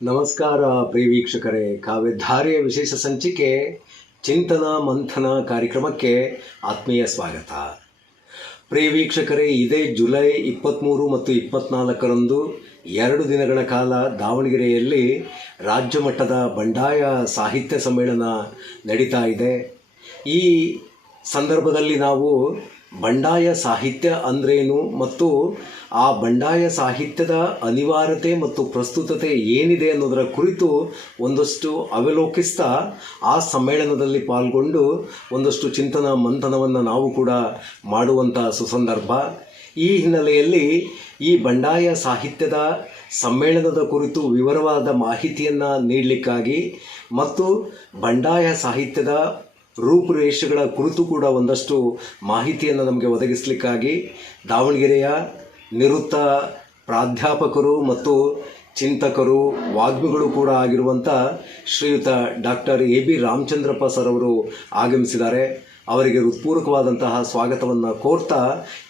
ನಮಸ್ಕಾರ ಪ್ರಿಯ ವೀಕ್ಷಕರೇ, ಕಾವ್ಯಧಾರೆಯ ವಿಶೇಷ ಸಂಚಿಕೆ ಚಿಂತನ ಮಂಥನ ಕಾರ್ಯಕ್ರಮಕ್ಕೆ ಆತ್ಮೀಯ ಸ್ವಾಗತ. ಪ್ರಿಯ ವೀಕ್ಷಕರೇ, ಇದೇ ಜುಲೈ 23 ಮತ್ತು 24ರಂದು 2 ದಿನಗಳ ಕಾಲ ದಾವಣಗೆರೆಯಲ್ಲಿ ರಾಜ್ಯ ಮಟ್ಟದ ಬಂಡಾಯ ಸಾಹಿತ್ಯ ಸಮ್ಮೇಳನ ನಡೀತಾ ಇದೆ. ಈ ಸಂದರ್ಭದಲ್ಲಿ ನಾವು ಬಂಡಾಯ ಸಾಹಿತ್ಯ ಅಂದ್ರೇನು ಮತ್ತು ಆ ಬಂಡಾಯ ಸಾಹಿತ್ಯದ ಅನಿವಾರ್ಯತೆ ಮತ್ತು ಪ್ರಸ್ತುತತೆ ಏನಿದೆ ಅನ್ನೋದರ ಕುರಿತು ಒಂದಷ್ಟು ಅವಲೋಕಿಸ್ತಾ ಆ ಸಮ್ಮೇಳನದಲ್ಲಿ ಪಾಲ್ಗೊಂಡು ಒಂದಷ್ಟು ಚಿಂತನ ಮಂಥನವನ್ನು ನಾವು ಕೂಡ ಮಾಡುವಂಥ ಸುಸಂದರ್ಭ. ಈ ಹಿನ್ನೆಲೆಯಲ್ಲಿ ಈ ಬಂಡಾಯ ಸಾಹಿತ್ಯದ ಸಮ್ಮೇಳನದ ಕುರಿತು ವಿವರವಾದ ಮಾಹಿತಿಯನ್ನು ನೀಡಲಿಕ್ಕಾಗಿ ಮತ್ತು ಬಂಡಾಯ ಸಾಹಿತ್ಯದ ರೂಪುರೇಷೆಗಳ ಕುರಿತು ಕೂಡ ಒಂದಷ್ಟು ಮಾಹಿತಿಯನ್ನು ನಮಗೆ ಒದಗಿಸಲಿಕ್ಕಾಗಿ ದಾವಣಗೆರೆಯ ನಿವೃತ್ತ ಪ್ರಾಧ್ಯಾಪಕರು ಮತ್ತು ಚಿಂತಕರು, ವಾಗ್ಮಿಗಳು ಕೂಡ ಆಗಿರುವಂಥ ಶ್ರೀಯುತ ಡಾಕ್ಟರ್ AB ರಾಮಚಂದ್ರಪ್ಪ ಸರ್ ಅವರು ಆಗಮಿಸಿದ್ದಾರೆ. ಅವರಿಗೆ ಹೃತ್ಪೂರ್ವಕವಾದಂತಹ ಸ್ವಾಗತವನ್ನು ಕೋರ್ತಾ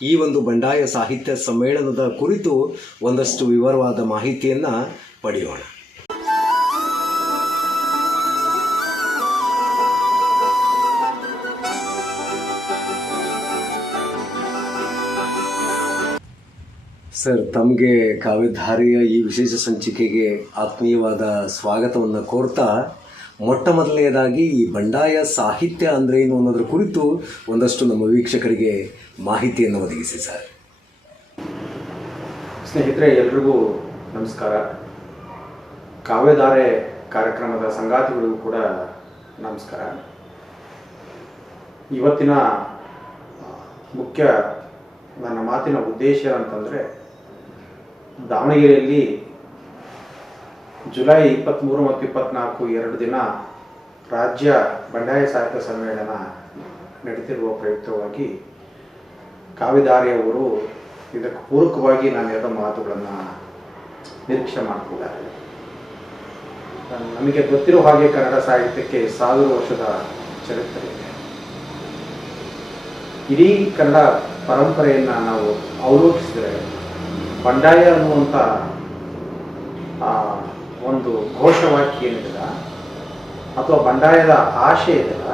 ಈ ಒಂದು ಬಂಡಾಯ ಸಾಹಿತ್ಯ ಸಮ್ಮೇಳನದ ಕುರಿತು ಒಂದಷ್ಟು ವಿವರವಾದ ಮಾಹಿತಿಯನ್ನು ಪಡೆಯೋಣ. ಸರ್, ತಮಗೆ ಕಾವ್ಯಧಾರೆಯ ಈ ವಿಶೇಷ ಸಂಚಿಕೆಗೆ ಆತ್ಮೀಯವಾದ ಸ್ವಾಗತವನ್ನು ಕೋರ್ತಾ ಮೊಟ್ಟ ಮೊದಲನೆಯದಾಗಿ ಈ ಬಂಡಾಯ ಸಾಹಿತ್ಯ ಅಂದ್ರೇನು ಅನ್ನೋದ್ರ ಕುರಿತು ಒಂದಷ್ಟು ನಮ್ಮ ವೀಕ್ಷಕರಿಗೆ ಮಾಹಿತಿಯನ್ನು ಒದಗಿಸಿ ಸರ್. ಸ್ನೇಹಿತರೆ, ಎಲ್ರಿಗೂ ನಮಸ್ಕಾರ. ಕಾವ್ಯಧಾರೆ ಕಾರ್ಯಕ್ರಮದ ಸಂಗಾತಿಗಳಿಗೂ ಕೂಡ ನಮಸ್ಕಾರ. ಇವತ್ತಿನ ಮುಖ್ಯ ನನ್ನ ಮಾತಿನ ಉದ್ದೇಶ ಅಂತಂದರೆ, ದಾವಣಗೆರೆಯಲ್ಲಿ ಜುಲೈ 23 ಮತ್ತು 24 2 ದಿನ ರಾಜ್ಯ ಬಂಡಾಯ ಸಾಹಿತ್ಯ ಸಮ್ಮೇಳನ ನಡೀತಿರುವ ಪ್ರಯುಕ್ತವಾಗಿ ಕಾವ್ಯಧಾರೆಯವರು ಇದಕ್ಕೆ ಪೂರಕವಾಗಿ ನಾನು ಎರಡು ಮಾತುಗಳನ್ನು ನಿರೀಕ್ಷೆ ಮಾಡ್ತಿದ್ದಾರೆ. ನಮಗೆ ಗೊತ್ತಿರೋ ಹಾಗೆ ಕನ್ನಡ ಸಾಹಿತ್ಯಕ್ಕೆ 1000 ವರ್ಷದ ಚರಿತ್ರೆ ಇದೆ. ಇಡೀ ಕನ್ನಡ ಪರಂಪರೆಯನ್ನು ನಾವು ಅವಲೋಕಿಸಿದರೆ ಬಂಡಾಯ ಅನ್ನುವಂಥ ಒಂದು ಘೋಷವಾಕ್ಯ ಏನಿಲ್ಲ ಅಥವಾ ಬಂಡಾಯದ ಆಶಯ ಇದೆಯಲ್ಲ,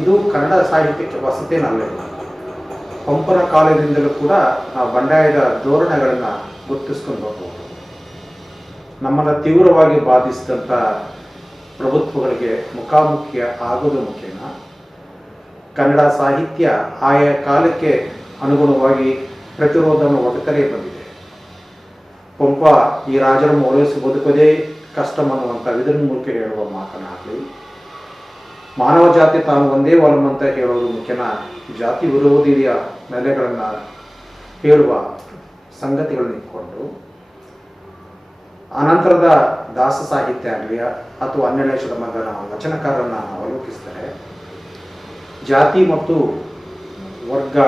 ಇದು ಕನ್ನಡ ಸಾಹಿತ್ಯಕ್ಕೆ ಹೊಸತೇನಲ್ಲ. ಪಂಪನ ಕಾಲದಿಂದಲೂ ಕೂಡ ನಾವು ಬಂಡಾಯದ ಧೋರಣೆಗಳನ್ನು ಗುರುತಿಸ್ಕೊಂಡು ಹೋಗ್ಬೋದು. ನಮ್ಮನ್ನು ತೀವ್ರವಾಗಿ ಬಾಧಿಸಿದಂಥ ಪ್ರಭುತ್ವಗಳಿಗೆ ಮುಖಾಮುಖಿ ಆಗೋದು ಮುಖ್ಯನ ಕನ್ನಡ ಸಾಹಿತ್ಯ ಆಯಾ ಕಾಲಕ್ಕೆ ಅನುಗುಣವಾಗಿ ಪ್ರತಿರೋಧವನ್ನು ಒಡ್ಡುತ್ತಲೇ ಬಂದಿದೆ. ಪಂಪ ಈ ರಾಜರನ್ನು ಓಲೈಸಿ ಬದುಕದೇ ಕಷ್ಟಮನ್ನುವಂಥ ಇದರ ಮೂಲಕ ಹೇಳುವ ಮಾತನಾಗಲಿ, ಮಾನವ ಜಾತಿ ತಾನು ಒಂದೇ ಒಲಮಂತ ಹೇಳೋದು ಮುಖ್ಯನ ಜಾತಿ ವಿರೋಧಿಯ ನೆಲೆಗಳನ್ನು ಹೇಳುವ ಸಂಗತಿಗಳನ್ನು ಇಟ್ಕೊಂಡು ಅನಂತರದ ದಾಸ ಸಾಹಿತ್ಯ ಆಗಲಿ ಅಥವಾ 12ನೇ ಶತಮಾನದ ವಚನಕಾರರನ್ನು ಅವಲೋಕಿಸಿದರೆ ಜಾತಿ ಮತ್ತು ವರ್ಗ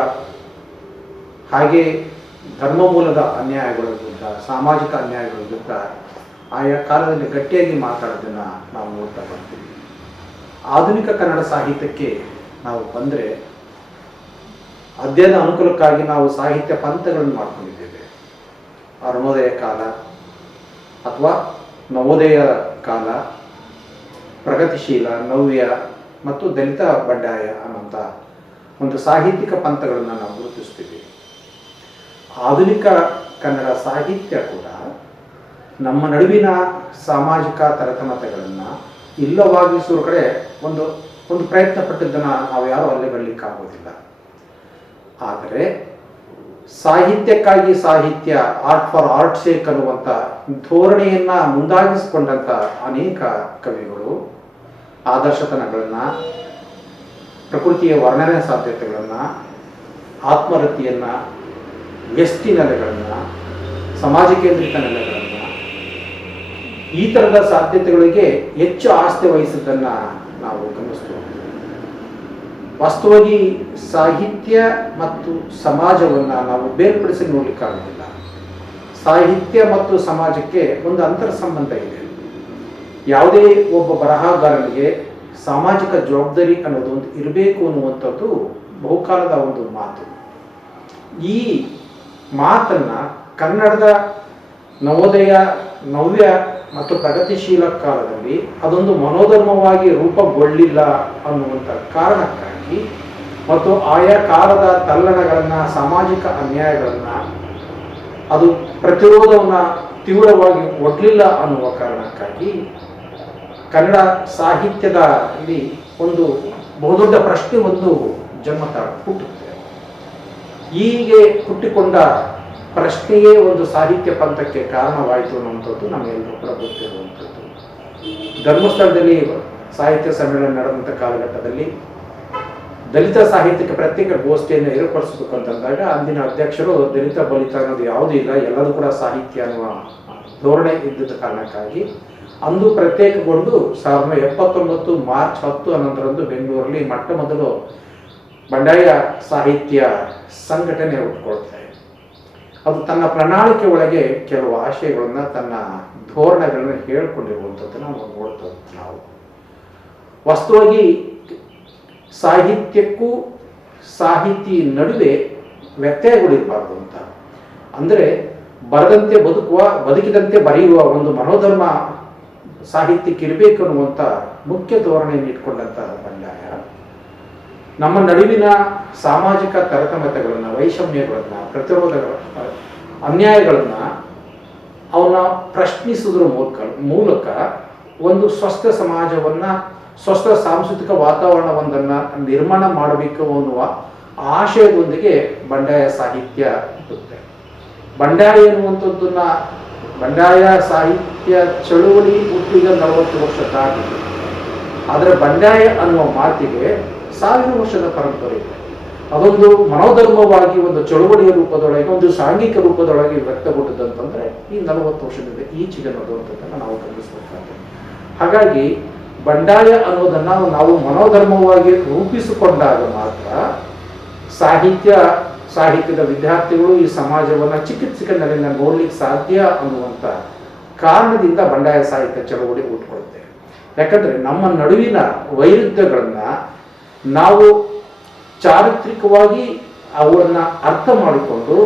ಹಾಗೆ ಧರ್ಮ ಮೂಲದ ಅನ್ಯಾಯಗಳ ವಿರುದ್ಧ, ಸಾಮಾಜಿಕ ಅನ್ಯಾಯಗಳ ವಿರುದ್ಧ ಆಯಾ ಕಾಲದಲ್ಲಿ ಗಟ್ಟಿಯಾಗಿ ಮಾತಾಡೋದನ್ನು ನಾವು ನೋಡ್ತಾ ಬರ್ತೀವಿ. ಆಧುನಿಕ ಕನ್ನಡ ಸಾಹಿತ್ಯಕ್ಕೆ ನಾವು ಬಂದರೆ ಅಧ್ಯಯನ ಅನುಕೂಲಕ್ಕಾಗಿ ನಾವು ಸಾಹಿತ್ಯ ಪಂಥಗಳನ್ನು ಮಾಡ್ಕೊಂಡಿದ್ದೇವೆ. ಅರುಣೋದಯ ಕಾಲ ಅಥವಾ ನವೋದಯ ಕಾಲ, ಪ್ರಗತಿಶೀಲ, ನವ್ಯ ಮತ್ತು ದಲಿತ ಬಂಡಾಯ ಅನ್ನುವಂಥ ಒಂದು ಸಾಹಿತ್ಯಿಕ ಪಂಥಗಳನ್ನು ನಾವು ಗುರುತಿಸ್ತೀವಿ. ಆಧುನಿಕ ಕನ್ನಡ ಸಾಹಿತ್ಯ ಕೂಡ ನಮ್ಮ ನಡುವಿನ ಸಾಮಾಜಿಕ ತರತಮತೆಗಳನ್ನು ಇಲ್ಲವಾಗಿಸುವ ಕಡೆ ಒಂದು ಪ್ರಯತ್ನ ಪಟ್ಟಿದ್ದನ್ನು ನಾವು ಯಾರೂ ಅಲ್ಲೇ ಬರಲಿಕ್ಕಾಗೋದಿಲ್ಲ. ಆದರೆ ಸಾಹಿತ್ಯಕ್ಕಾಗಿ ಸಾಹಿತ್ಯ, ಆರ್ಟ್ ಫಾರ್ ಆರ್ಟ್ ಸೇಕ್ ಅನ್ನುವಂಥ ಧೋರಣೆಯನ್ನು ಮುಂದಾಗಿಸಿಕೊಂಡಂಥ ಅನೇಕ ಕವಿಗಳು ಆದರ್ಶತನಗಳನ್ನು, ಪ್ರಕೃತಿಯ ವರ್ಣನೆ ಸಾಧ್ಯತೆಗಳನ್ನು, ಆತ್ಮರತಿಯನ್ನು, ವ್ಯಷ್ಟಿ ನೆಲೆಗಳನ್ನು, ಸಮಾಜ ಕೇಂದ್ರಿತ ನೆಲೆಗಳನ್ನು, ಈ ಥರದ ಸಾಧ್ಯತೆಗಳಿಗೆ ಹೆಚ್ಚು ಆಸ್ಥೆ ವಹಿಸಿದ್ದನ್ನು ನಾವು ಗಮನಿಸ್ತೀವಿ. ವಾಸ್ತವವಾಗಿ ಸಾಹಿತ್ಯ ಮತ್ತು ಸಮಾಜವನ್ನು ನಾವು ಬೇರ್ಪಡಿಸಿ ನೋಡಲಿಕ್ಕಾಗೋದಿಲ್ಲ. ಸಾಹಿತ್ಯ ಮತ್ತು ಸಮಾಜಕ್ಕೆ ಒಂದು ಅಂತರ ಸಂಬಂಧ ಇದೆ. ಯಾವುದೇ ಒಬ್ಬ ಬರಹಗಾರನಿಗೆ ಸಾಮಾಜಿಕ ಜವಾಬ್ದಾರಿ ಅನ್ನೋದು ಒಂದು ಇರಬೇಕು ಅನ್ನುವಂಥದ್ದು ಬಹುಕಾಲದ ಒಂದು ಮಾತು. ಈ ಮಾತನ್ನು ಕನ್ನಡದ ನವೋದಯ, ನವ್ಯ ಮತ್ತು ಪ್ರಗತಿಶೀಲ ಕಾಲದಲ್ಲಿ ಅದೊಂದು ಮನೋಧರ್ಮವಾಗಿ ರೂಪುಗೊಳ್ಳಿಲ್ಲ ಅನ್ನುವಂಥ ಕಾರಣಕ್ಕಾಗಿ ಮತ್ತು ಆಯಾ ಕಾಲದ ತಲ್ಲಣಗಳನ್ನು, ಸಾಮಾಜಿಕ ಅನ್ಯಾಯಗಳನ್ನು ಅದು ಪ್ರತಿರೋಧವನ್ನು ತೀವ್ರವಾಗಿ ಒಡ್ಲಿಲ್ಲ ಅನ್ನುವ ಕಾರಣಕ್ಕಾಗಿ ಕನ್ನಡ ಸಾಹಿತ್ಯದ ಇಲ್ಲಿ ಒಂದು ಬಹುದೊಡ್ಡ ಪ್ರಶ್ನೆ ಒಂದು ಜನ್ಮ ಹುಟ್ಟುತ್ತೆ. ಹೀಗೆ ಹುಟ್ಟಿಕೊಂಡ ಪ್ರಶ್ನೆಯೇ ಒಂದು ಸಾಹಿತ್ಯ ಪಂಥಕ್ಕೆ ಕಾರಣವಾಯಿತು ಅನ್ನುವಂಥದ್ದು ನಮಗೆಲ್ಲರೂ ಕೂಡ ಗೊತ್ತಿರುವಂಥದ್ದು. ಧರ್ಮಸ್ಥಳದಲ್ಲಿ ಸಾಹಿತ್ಯ ಸಮ್ಮೇಳನ ನಡೆದಂಥ ಕಾಲಘಟ್ಟದಲ್ಲಿ ದಲಿತ ಸಾಹಿತ್ಯಕ್ಕೆ ಪ್ರತ್ಯೇಕ ಗೋಷ್ಠಿಯನ್ನು ಏರ್ಪಡಿಸಬೇಕು ಅಂತಂದಾಗ ಅಂದಿನ ಅಧ್ಯಕ್ಷರು ದಲಿತ ಬಲಿತ ಅನ್ನೋದು ಯಾವುದೂ ಇಲ್ಲ, ಎಲ್ಲದೂ ಕೂಡ ಸಾಹಿತ್ಯ ಅನ್ನುವ ಧೋರಣೆ ಇದ್ದ ಕಾರಣಕ್ಕಾಗಿ ಅಂದು ಪ್ರತ್ಯೇಕಗೊಂಡು 1979 ಮಾರ್ಚ್ 10 ಅನ್ನೋದರಂದು ಬೆಂಗಳೂರಲ್ಲಿ ಮೊಟ್ಟ ಮೊದಲು ಬಂಡಾಯ ಸಾಹಿತ್ಯ ಸಂಘಟನೆ ಹುಟ್ಟುಕೊಳ್ತಾರೆ. ಅದು ತನ್ನ ಪ್ರಣಾಳಿಕೆ ಒಳಗೆ ಕೆಲವು ಆಶಯಗಳನ್ನು, ತನ್ನ ಧೋರಣೆಗಳನ್ನು ಹೇಳ್ಕೊಂಡಿರುವಂಥದ್ದನ್ನು ನಾವು ನೋಡ್ತೇವೆ. ನಾವು ವಾಸ್ತವವಾಗಿ ಸಾಹಿತ್ಯಕ್ಕೂ ಸಾಹಿತಿ ನಡುವೆ ವ್ಯತ್ಯಯಗಳಿರಬಾರ್ದು ಅಂತ, ಅಂದರೆ ಬರದಂತೆ ಬದುಕುವ, ಬದುಕಿದಂತೆ ಬರೆಯುವ ಒಂದು ಮನೋಧರ್ಮ ಸಾಹಿತ್ಯಕ್ಕೆ ಇರಬೇಕು ಅನ್ನುವಂಥ ಮುಖ್ಯ ಧೋರಣೆಯನ್ನು ಇಟ್ಕೊಂಡಂಥ ಬಂಡಾಯ ನಮ್ಮ ನಡುವಿನ ಸಾಮಾಜಿಕ ತಾರತಮ್ಯತೆಗಳನ್ನು, ವೈಷಮ್ಯಗಳನ್ನು, ಪ್ರತಿರೋಧಗಳ ಅನ್ಯಾಯಗಳನ್ನು ಅವನ್ನ ಪ್ರಶ್ನಿಸುವುದರ ಮೂಲಕ ಒಂದು ಸ್ವಸ್ಥ ಸಮಾಜವನ್ನು, ಸ್ವಸ್ಥ ಸಾಂಸ್ಕೃತಿಕ ವಾತಾವರಣವೊಂದನ್ನು ನಿರ್ಮಾಣ ಮಾಡಬೇಕು ಅನ್ನುವ ಆಶಯದೊಂದಿಗೆ ಬಂಡಾಯ ಸಾಹಿತ್ಯ ಹುಟ್ಟುತ್ತೆ. ಬಂಡಾಯ ಎನ್ನುವಂಥದ್ದನ್ನ, ಬಂಡಾಯ ಸಾಹಿತ್ಯ ಚಳುವಳಿ ಹುಟ್ಟಿದ 40 ವರ್ಷ ದಾಟಿದೆ. ಆದರೆ ಬಂಡಾಯ ಅನ್ನುವ ಮಾತಿಗೆ 1000 ವರ್ಷದ ಪರಂಪರೆ ಇದೆ. ಅದೊಂದು ಮನೋಧರ್ಮವಾಗಿ ಒಂದು ಚಳುವಳಿಯ ರೂಪದೊಳಗೆ, ಒಂದು ಸಾಂಘಿಕ ರೂಪದೊಳಗೆ ವ್ಯಕ್ತಗೊಂಡದಂತಂದ್ರೆ ಈ 40 ವರ್ಷದಿಂದ ಈಚೆಗೆ ಅನ್ನೋದಂಥದ್ದನ್ನು ನಾವು ಗಮನಿಸಬೇಕಾಗುತ್ತೆ. ಹಾಗಾಗಿ ಬಂಡಾಯ ಅನ್ನೋದನ್ನು ನಾವು ಮನೋಧರ್ಮವಾಗಿ ರೂಪಿಸಿಕೊಂಡಾಗ ಮಾತ್ರ ಸಾಹಿತ್ಯದ ವಿದ್ಯಾರ್ಥಿಗಳು ಈ ಸಮಾಜವನ್ನು ಚಿಕಿತ್ಸಕ ನೆಲೆಯಿಂದ ನೋಡ್ಲಿಕ್ಕೆ ಸಾಧ್ಯ ಅನ್ನುವಂಥ ಕಾರಣದಿಂದ ಬಂಡಾಯ ಸಾಹಿತ್ಯ ಚಳವಳಿ ಹುಟ್ಟುಕೊಳ್ಳುತ್ತೆ. ಯಾಕಂದ್ರೆ ನಮ್ಮ ನಡುವಿನ ವೈರುಧ್ಯಗಳನ್ನು ನಾವು ಚಾರಿತ್ರಿಕವಾಗಿ ಅವುಗಳನ್ನ ಅರ್ಥ ಮಾಡಿಕೊಂಡು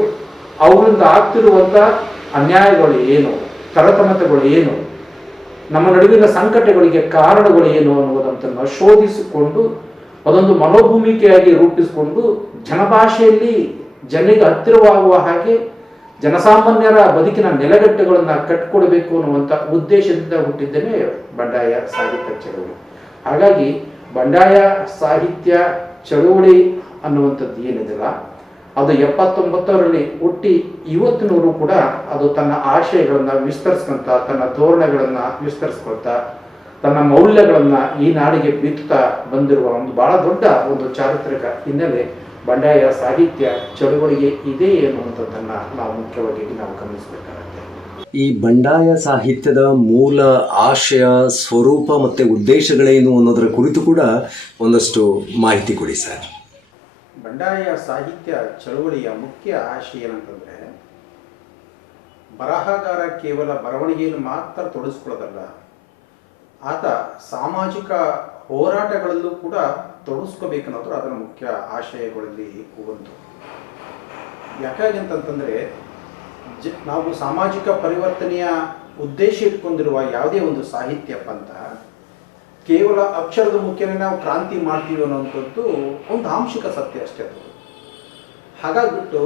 ಅವುಗಳಿಂದ ಆಗ್ತಿರುವಂಥ ಅನ್ಯಾಯಗಳು ಏನು, ತಾರತಮ್ಯತೆಗಳು ಏನು, ನಮ್ಮ ನಡುವಿನ ಸಂಕಟಗಳಿಗೆ ಕಾರಣಗಳು ಏನು ಅನ್ನುವುದಂತನ್ನು ಶೋಧಿಸಿಕೊಂಡು ಅದೊಂದು ಮನೋಭೂಮಿಕೆಯಾಗಿ ರೂಪಿಸಿಕೊಂಡು ಜನಭಾಷೆಯಲ್ಲಿ ಜನರಿಗೆ ಹತ್ತಿರವಾಗುವ ಹಾಗೆ ಜನಸಾಮಾನ್ಯರ ಬದುಕಿನ ನೆಲೆಗಟ್ಟುಗಳನ್ನು ಕಟ್ಟಿಕೊಡಬೇಕು ಅನ್ನುವಂಥ ಉದ್ದೇಶದಿಂದ ಹುಟ್ಟಿದ್ದೇನೆ ಬಂಡಾಯ ಸಾಹಿತ್ಯ ಚಳವಳಿ. ಹಾಗಾಗಿ ಬಂಡಾಯ ಸಾಹಿತ್ಯ ಚಳವಳಿ ಅನ್ನುವಂಥದ್ದು ಏನಿದೆಯಲ್ಲ, ಅದು 79ರಲ್ಲಿ ಹುಟ್ಟಿ ಇವತ್ತಿನವರು ಕೂಡ ಅದು ತನ್ನ ಆಶಯಗಳನ್ನು ವಿಸ್ತರಿಸ್ಕೊಂತ, ತನ್ನ ಧೋರಣೆಗಳನ್ನು ವಿಸ್ತರಿಸ್ಕೊಳ್ತಾ, ತನ್ನ ಮೌಲ್ಯಗಳನ್ನು ಈ ನಾಡಿಗೆ ಬಿತ್ತುತ್ತಾ ಬಂದಿರುವ ಒಂದು ಬಹಳ ದೊಡ್ಡ ಒಂದು ಚಾರಿತ್ರಿಕ ಹಿನ್ನೆಲೆ ಬಂಡಾಯ ಸಾಹಿತ್ಯ ಚಳವಳಿಗೆ ಇದೆ ಎನ್ನುವಂಥದ್ದನ್ನು ನಾವು ಮುಖ್ಯವಾಗಿ ನಾವು ಗಮನಿಸಬೇಕಾಗುತ್ತೆ. ಈ ಬಂಡಾಯ ಸಾಹಿತ್ಯದ ಮೂಲ ಆಶಯ, ಸ್ವರೂಪ ಮತ್ತು ಉದ್ದೇಶಗಳೇನು ಅನ್ನೋದರ ಕುರಿತು ಕೂಡ ಒಂದಷ್ಟು ಮಾಹಿತಿ ಕೊಡಿ ಸರ್. ಬಂಡಾಯ ಸಾಹಿತ್ಯ ಚಳವಳಿಯ ಮುಖ್ಯ ಆಶಯ ಏನಂತಂದರೆ, ಬರಹಗಾರ ಕೇವಲ ಬರವಣಿಗೆಯನ್ನು ಮಾತ್ರ ತೊಡಗಿಸ್ಕೊಳ್ಳೋದಲ್ಲ, ಆತ ಸಾಮಾಜಿಕ ಹೋರಾಟಗಳಲ್ಲೂ ಕೂಡ ತೊಡಗಿಸ್ಕೋಬೇಕನ್ನೋದು ಅದರ ಮುಖ್ಯ ಆಶಯಗಳಲ್ಲಿ ಒಂದು. ಯಾಕಾಗಿ ಅಂತಂತಂದರೆ, ನಾವು ಸಾಮಾಜಿಕ ಪರಿವರ್ತನೆಯ ಉದ್ದೇಶ ಇಟ್ಕೊಂಡಿರುವ ಯಾವುದೇ ಒಂದು ಸಾಹಿತ್ಯ ಪಂಥ ಕೇವಲ ಅಕ್ಷರದ ಮುಖ್ಯನೇ ನಾವು ಕ್ರಾಂತಿ ಮಾಡ್ತೀವಿ ಅನ್ನೋಂಥದ್ದು ಒಂದು ಆಂಶಿಕ ಸತ್ಯ ಅಷ್ಟೇ. ಅದು ಹಾಗಾಗಿಬಿಟ್ಟು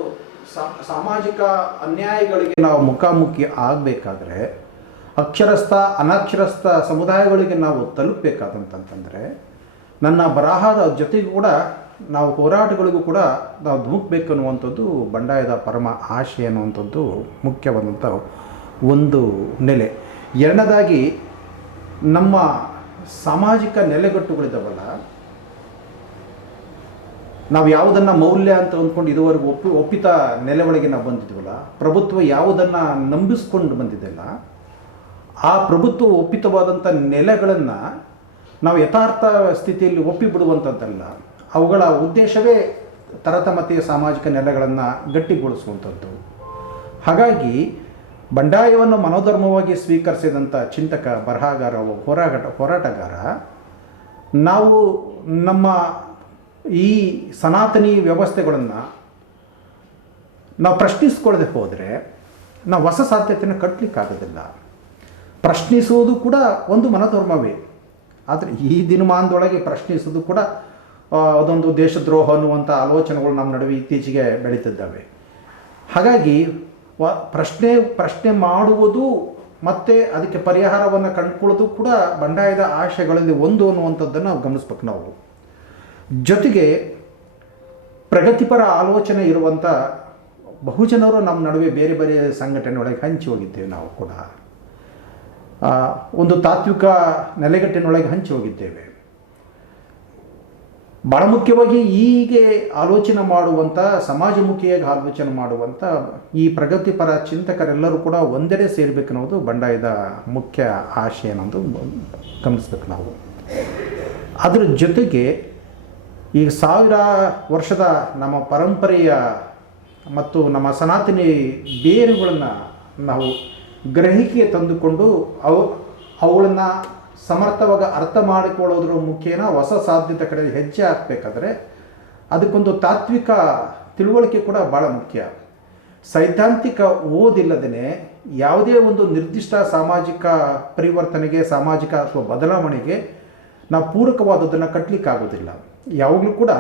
ಸಾಮಾಜಿಕ ಅನ್ಯಾಯಗಳಿಗೆ ನಾವು ಮುಖಾಮುಖಿ ಆಗಬೇಕಾದ್ರೆ ಅಕ್ಷರಸ್ಥ ಅನಕ್ಷರಸ್ಥ ಸಮುದಾಯಗಳಿಗೆ ನಾವು ತಲುಪಬೇಕಾದಂತಂದರೆ ನನ್ನ ಬರಹದ ಜೊತೆಗೂ ಕೂಡ ನಾವು ಹೋರಾಟಗಳಿಗೂ ಕೂಡ ನಾವು ಧುಮುಕ್ಬೇಕು ಅನ್ನುವಂಥದ್ದು ಬಂಡಾಯದ ಪರಮ ಆಶಯ ಅನ್ನುವಂಥದ್ದು ಮುಖ್ಯವಾದಂಥ ಒಂದು ನೆಲೆ. ಎರಡನೇದಾಗಿ, ನಮ್ಮ ಸಾಮಾಜಿಕ ನೆಲೆಗಟ್ಟುಗಳಿದ್ದಾವಲ್ಲ, ನಾವು ಯಾವುದನ್ನು ಮೌಲ್ಯ ಅಂತ ಅಂದ್ಕೊಂಡು ಇದುವರೆಗೂ ಒಪ್ಪಿತ ನೆಲೆ ಒಳಗೆ ನಾವು ಬಂದಿದ್ದೀವಲ್ಲ, ಪ್ರಭುತ್ವ ಯಾವುದನ್ನು ನಂಬಿಸ್ಕೊಂಡು ಬಂದಿದ್ದೆಲ್ಲ, ಆ ಪ್ರಭುತ್ವ ಒಪ್ಪಿತವಾದಂಥ ನೆಲೆಗಳನ್ನು ನಾವು ಯಥಾರ್ಥ ಸ್ಥಿತಿಯಲ್ಲಿ ಒಪ್ಪಿಬಿಡುವಂಥದ್ದಲ್ಲ. ಅವುಗಳ ಉದ್ದೇಶವೇ ತಾರತಮ್ಯತೆಯ ಸಾಮಾಜಿಕ ನೆಲೆಗಳನ್ನು ಗಟ್ಟಿಗೊಳಿಸುವಂಥದ್ದು. ಹಾಗಾಗಿ ಬಂಡಾಯವನ್ನು ಮನೋಧರ್ಮವಾಗಿ ಸ್ವೀಕರಿಸಿದಂಥ ಚಿಂತಕ, ಬರಹಗಾರ, ಹೋರಾಟಗಾರ, ನಾವು ನಮ್ಮ ಈ ಸನಾತನಿ ವ್ಯವಸ್ಥೆಗಳನ್ನು ನಾವು ಪ್ರಶ್ನಿಸ್ಕೊಳ್ಳದೆ ಹೋದರೆ ನಾವು ಹೊಸ ಸಾಧ್ಯತೆಯನ್ನು ಕಟ್ಟಲಿಕ್ಕಾಗೋದಿಲ್ಲ. ಪ್ರಶ್ನಿಸುವುದು ಕೂಡ ಒಂದು ಮನೋಧರ್ಮವೇ. ಆದರೆ ಈ ದಿನಮಾನದೊಳಗೆ ಪ್ರಶ್ನಿಸುವುದು ಕೂಡ ಅದೊಂದು ದೇಶದ್ರೋಹ ಅನ್ನುವಂಥ ಆಲೋಚನೆಗಳು ನಮ್ಮ ನಡುವೆ ಇತ್ತೀಚೆಗೆ ಬೆಳೀತಿದ್ದಾವೆ. ಹಾಗಾಗಿ ಪ್ರಶ್ನೆ ಮಾಡುವುದು ಮತ್ತು ಅದಕ್ಕೆ ಪರಿಹಾರವನ್ನು ಕಂಡುಕೊಳ್ಳೋದು ಕೂಡ ಬಂಡಾಯದ ಆಶಯಗಳಲ್ಲಿ ಒಂದು ಅನ್ನುವಂಥದ್ದನ್ನು ನಾವು ಗಮನಿಸ್ಬೇಕು. ನಾವು ಜೊತೆಗೆ ಪ್ರಗತಿಪರ ಆಲೋಚನೆ ಇರುವಂಥ ಬಹುಜನರು ನಮ್ಮ ನಡುವೆ ಬೇರೆ ಬೇರೆ ಸಂಘಟನೆಯೊಳಗೆ ಹಂಚಿ ಹೋಗಿದ್ದೇವೆ. ನಾವು ಕೂಡ ಒಂದು ತಾತ್ವಿಕ ನೆಲೆಗಟ್ಟಿನೊಳಗೆ ಹಂಚಿ ಹೋಗಿದ್ದೇವೆ. ಭಾಳ ಮುಖ್ಯವಾಗಿ ಹೀಗೆ ಆಲೋಚನೆ ಮಾಡುವಂಥ, ಸಮಾಜಮುಖಿಯಾಗಿ ಆಲೋಚನೆ ಮಾಡುವಂಥ ಈ ಪ್ರಗತಿಪರ ಚಿಂತಕರೆಲ್ಲರೂ ಕೂಡ ಒಂದೆಡೆ ಸೇರಬೇಕನ್ನೋದು ಬಂಡಾಯದ ಮುಖ್ಯ ಆಶಯ ಅನ್ನೋದು ಗಮನಿಸ್ಬೇಕು ನಾವು. ಅದರ ಜೊತೆಗೆ ಈಗ 1000 ವರ್ಷದ ನಮ್ಮ ಪರಂಪರೆಯ ಮತ್ತು ನಮ್ಮ ಸನಾತನಿ ಬೇರುಗಳನ್ನು ನಾವು ಗ್ರಹಿಕೆ ತಂದುಕೊಂಡು ಅವುಗಳನ್ನು ಸಮರ್ಥವಾಗಿ ಅರ್ಥ ಮಾಡಿಕೊಳ್ಳೋದ್ರ ಮುಖೇನ ಹೊಸ ಸಾಧ್ಯತೆ ಕಡೆ ಹೆಜ್ಜೆ ಹಾಕಬೇಕಾದ್ರೆ ಅದಕ್ಕೊಂದು ತಾತ್ವಿಕ ತಿಳುವಳಿಕೆ ಕೂಡ ಭಾಳ ಮುಖ್ಯ. ಸೈದ್ಧಾಂತಿಕ ಓದಿಲ್ಲದೇ ಯಾವುದೇ ಒಂದು ನಿರ್ದಿಷ್ಟ ಸಾಮಾಜಿಕ ಪರಿವರ್ತನೆಗೆ, ಸಾಮಾಜಿಕ ಅಥವಾ ಬದಲಾವಣೆಗೆ ನಾವು ಪೂರಕವಾದದ್ದನ್ನು ಕಟ್ಟಲಿಕ್ಕಾಗೋದಿಲ್ಲ. ಯಾವಾಗಲೂ ಕೂಡ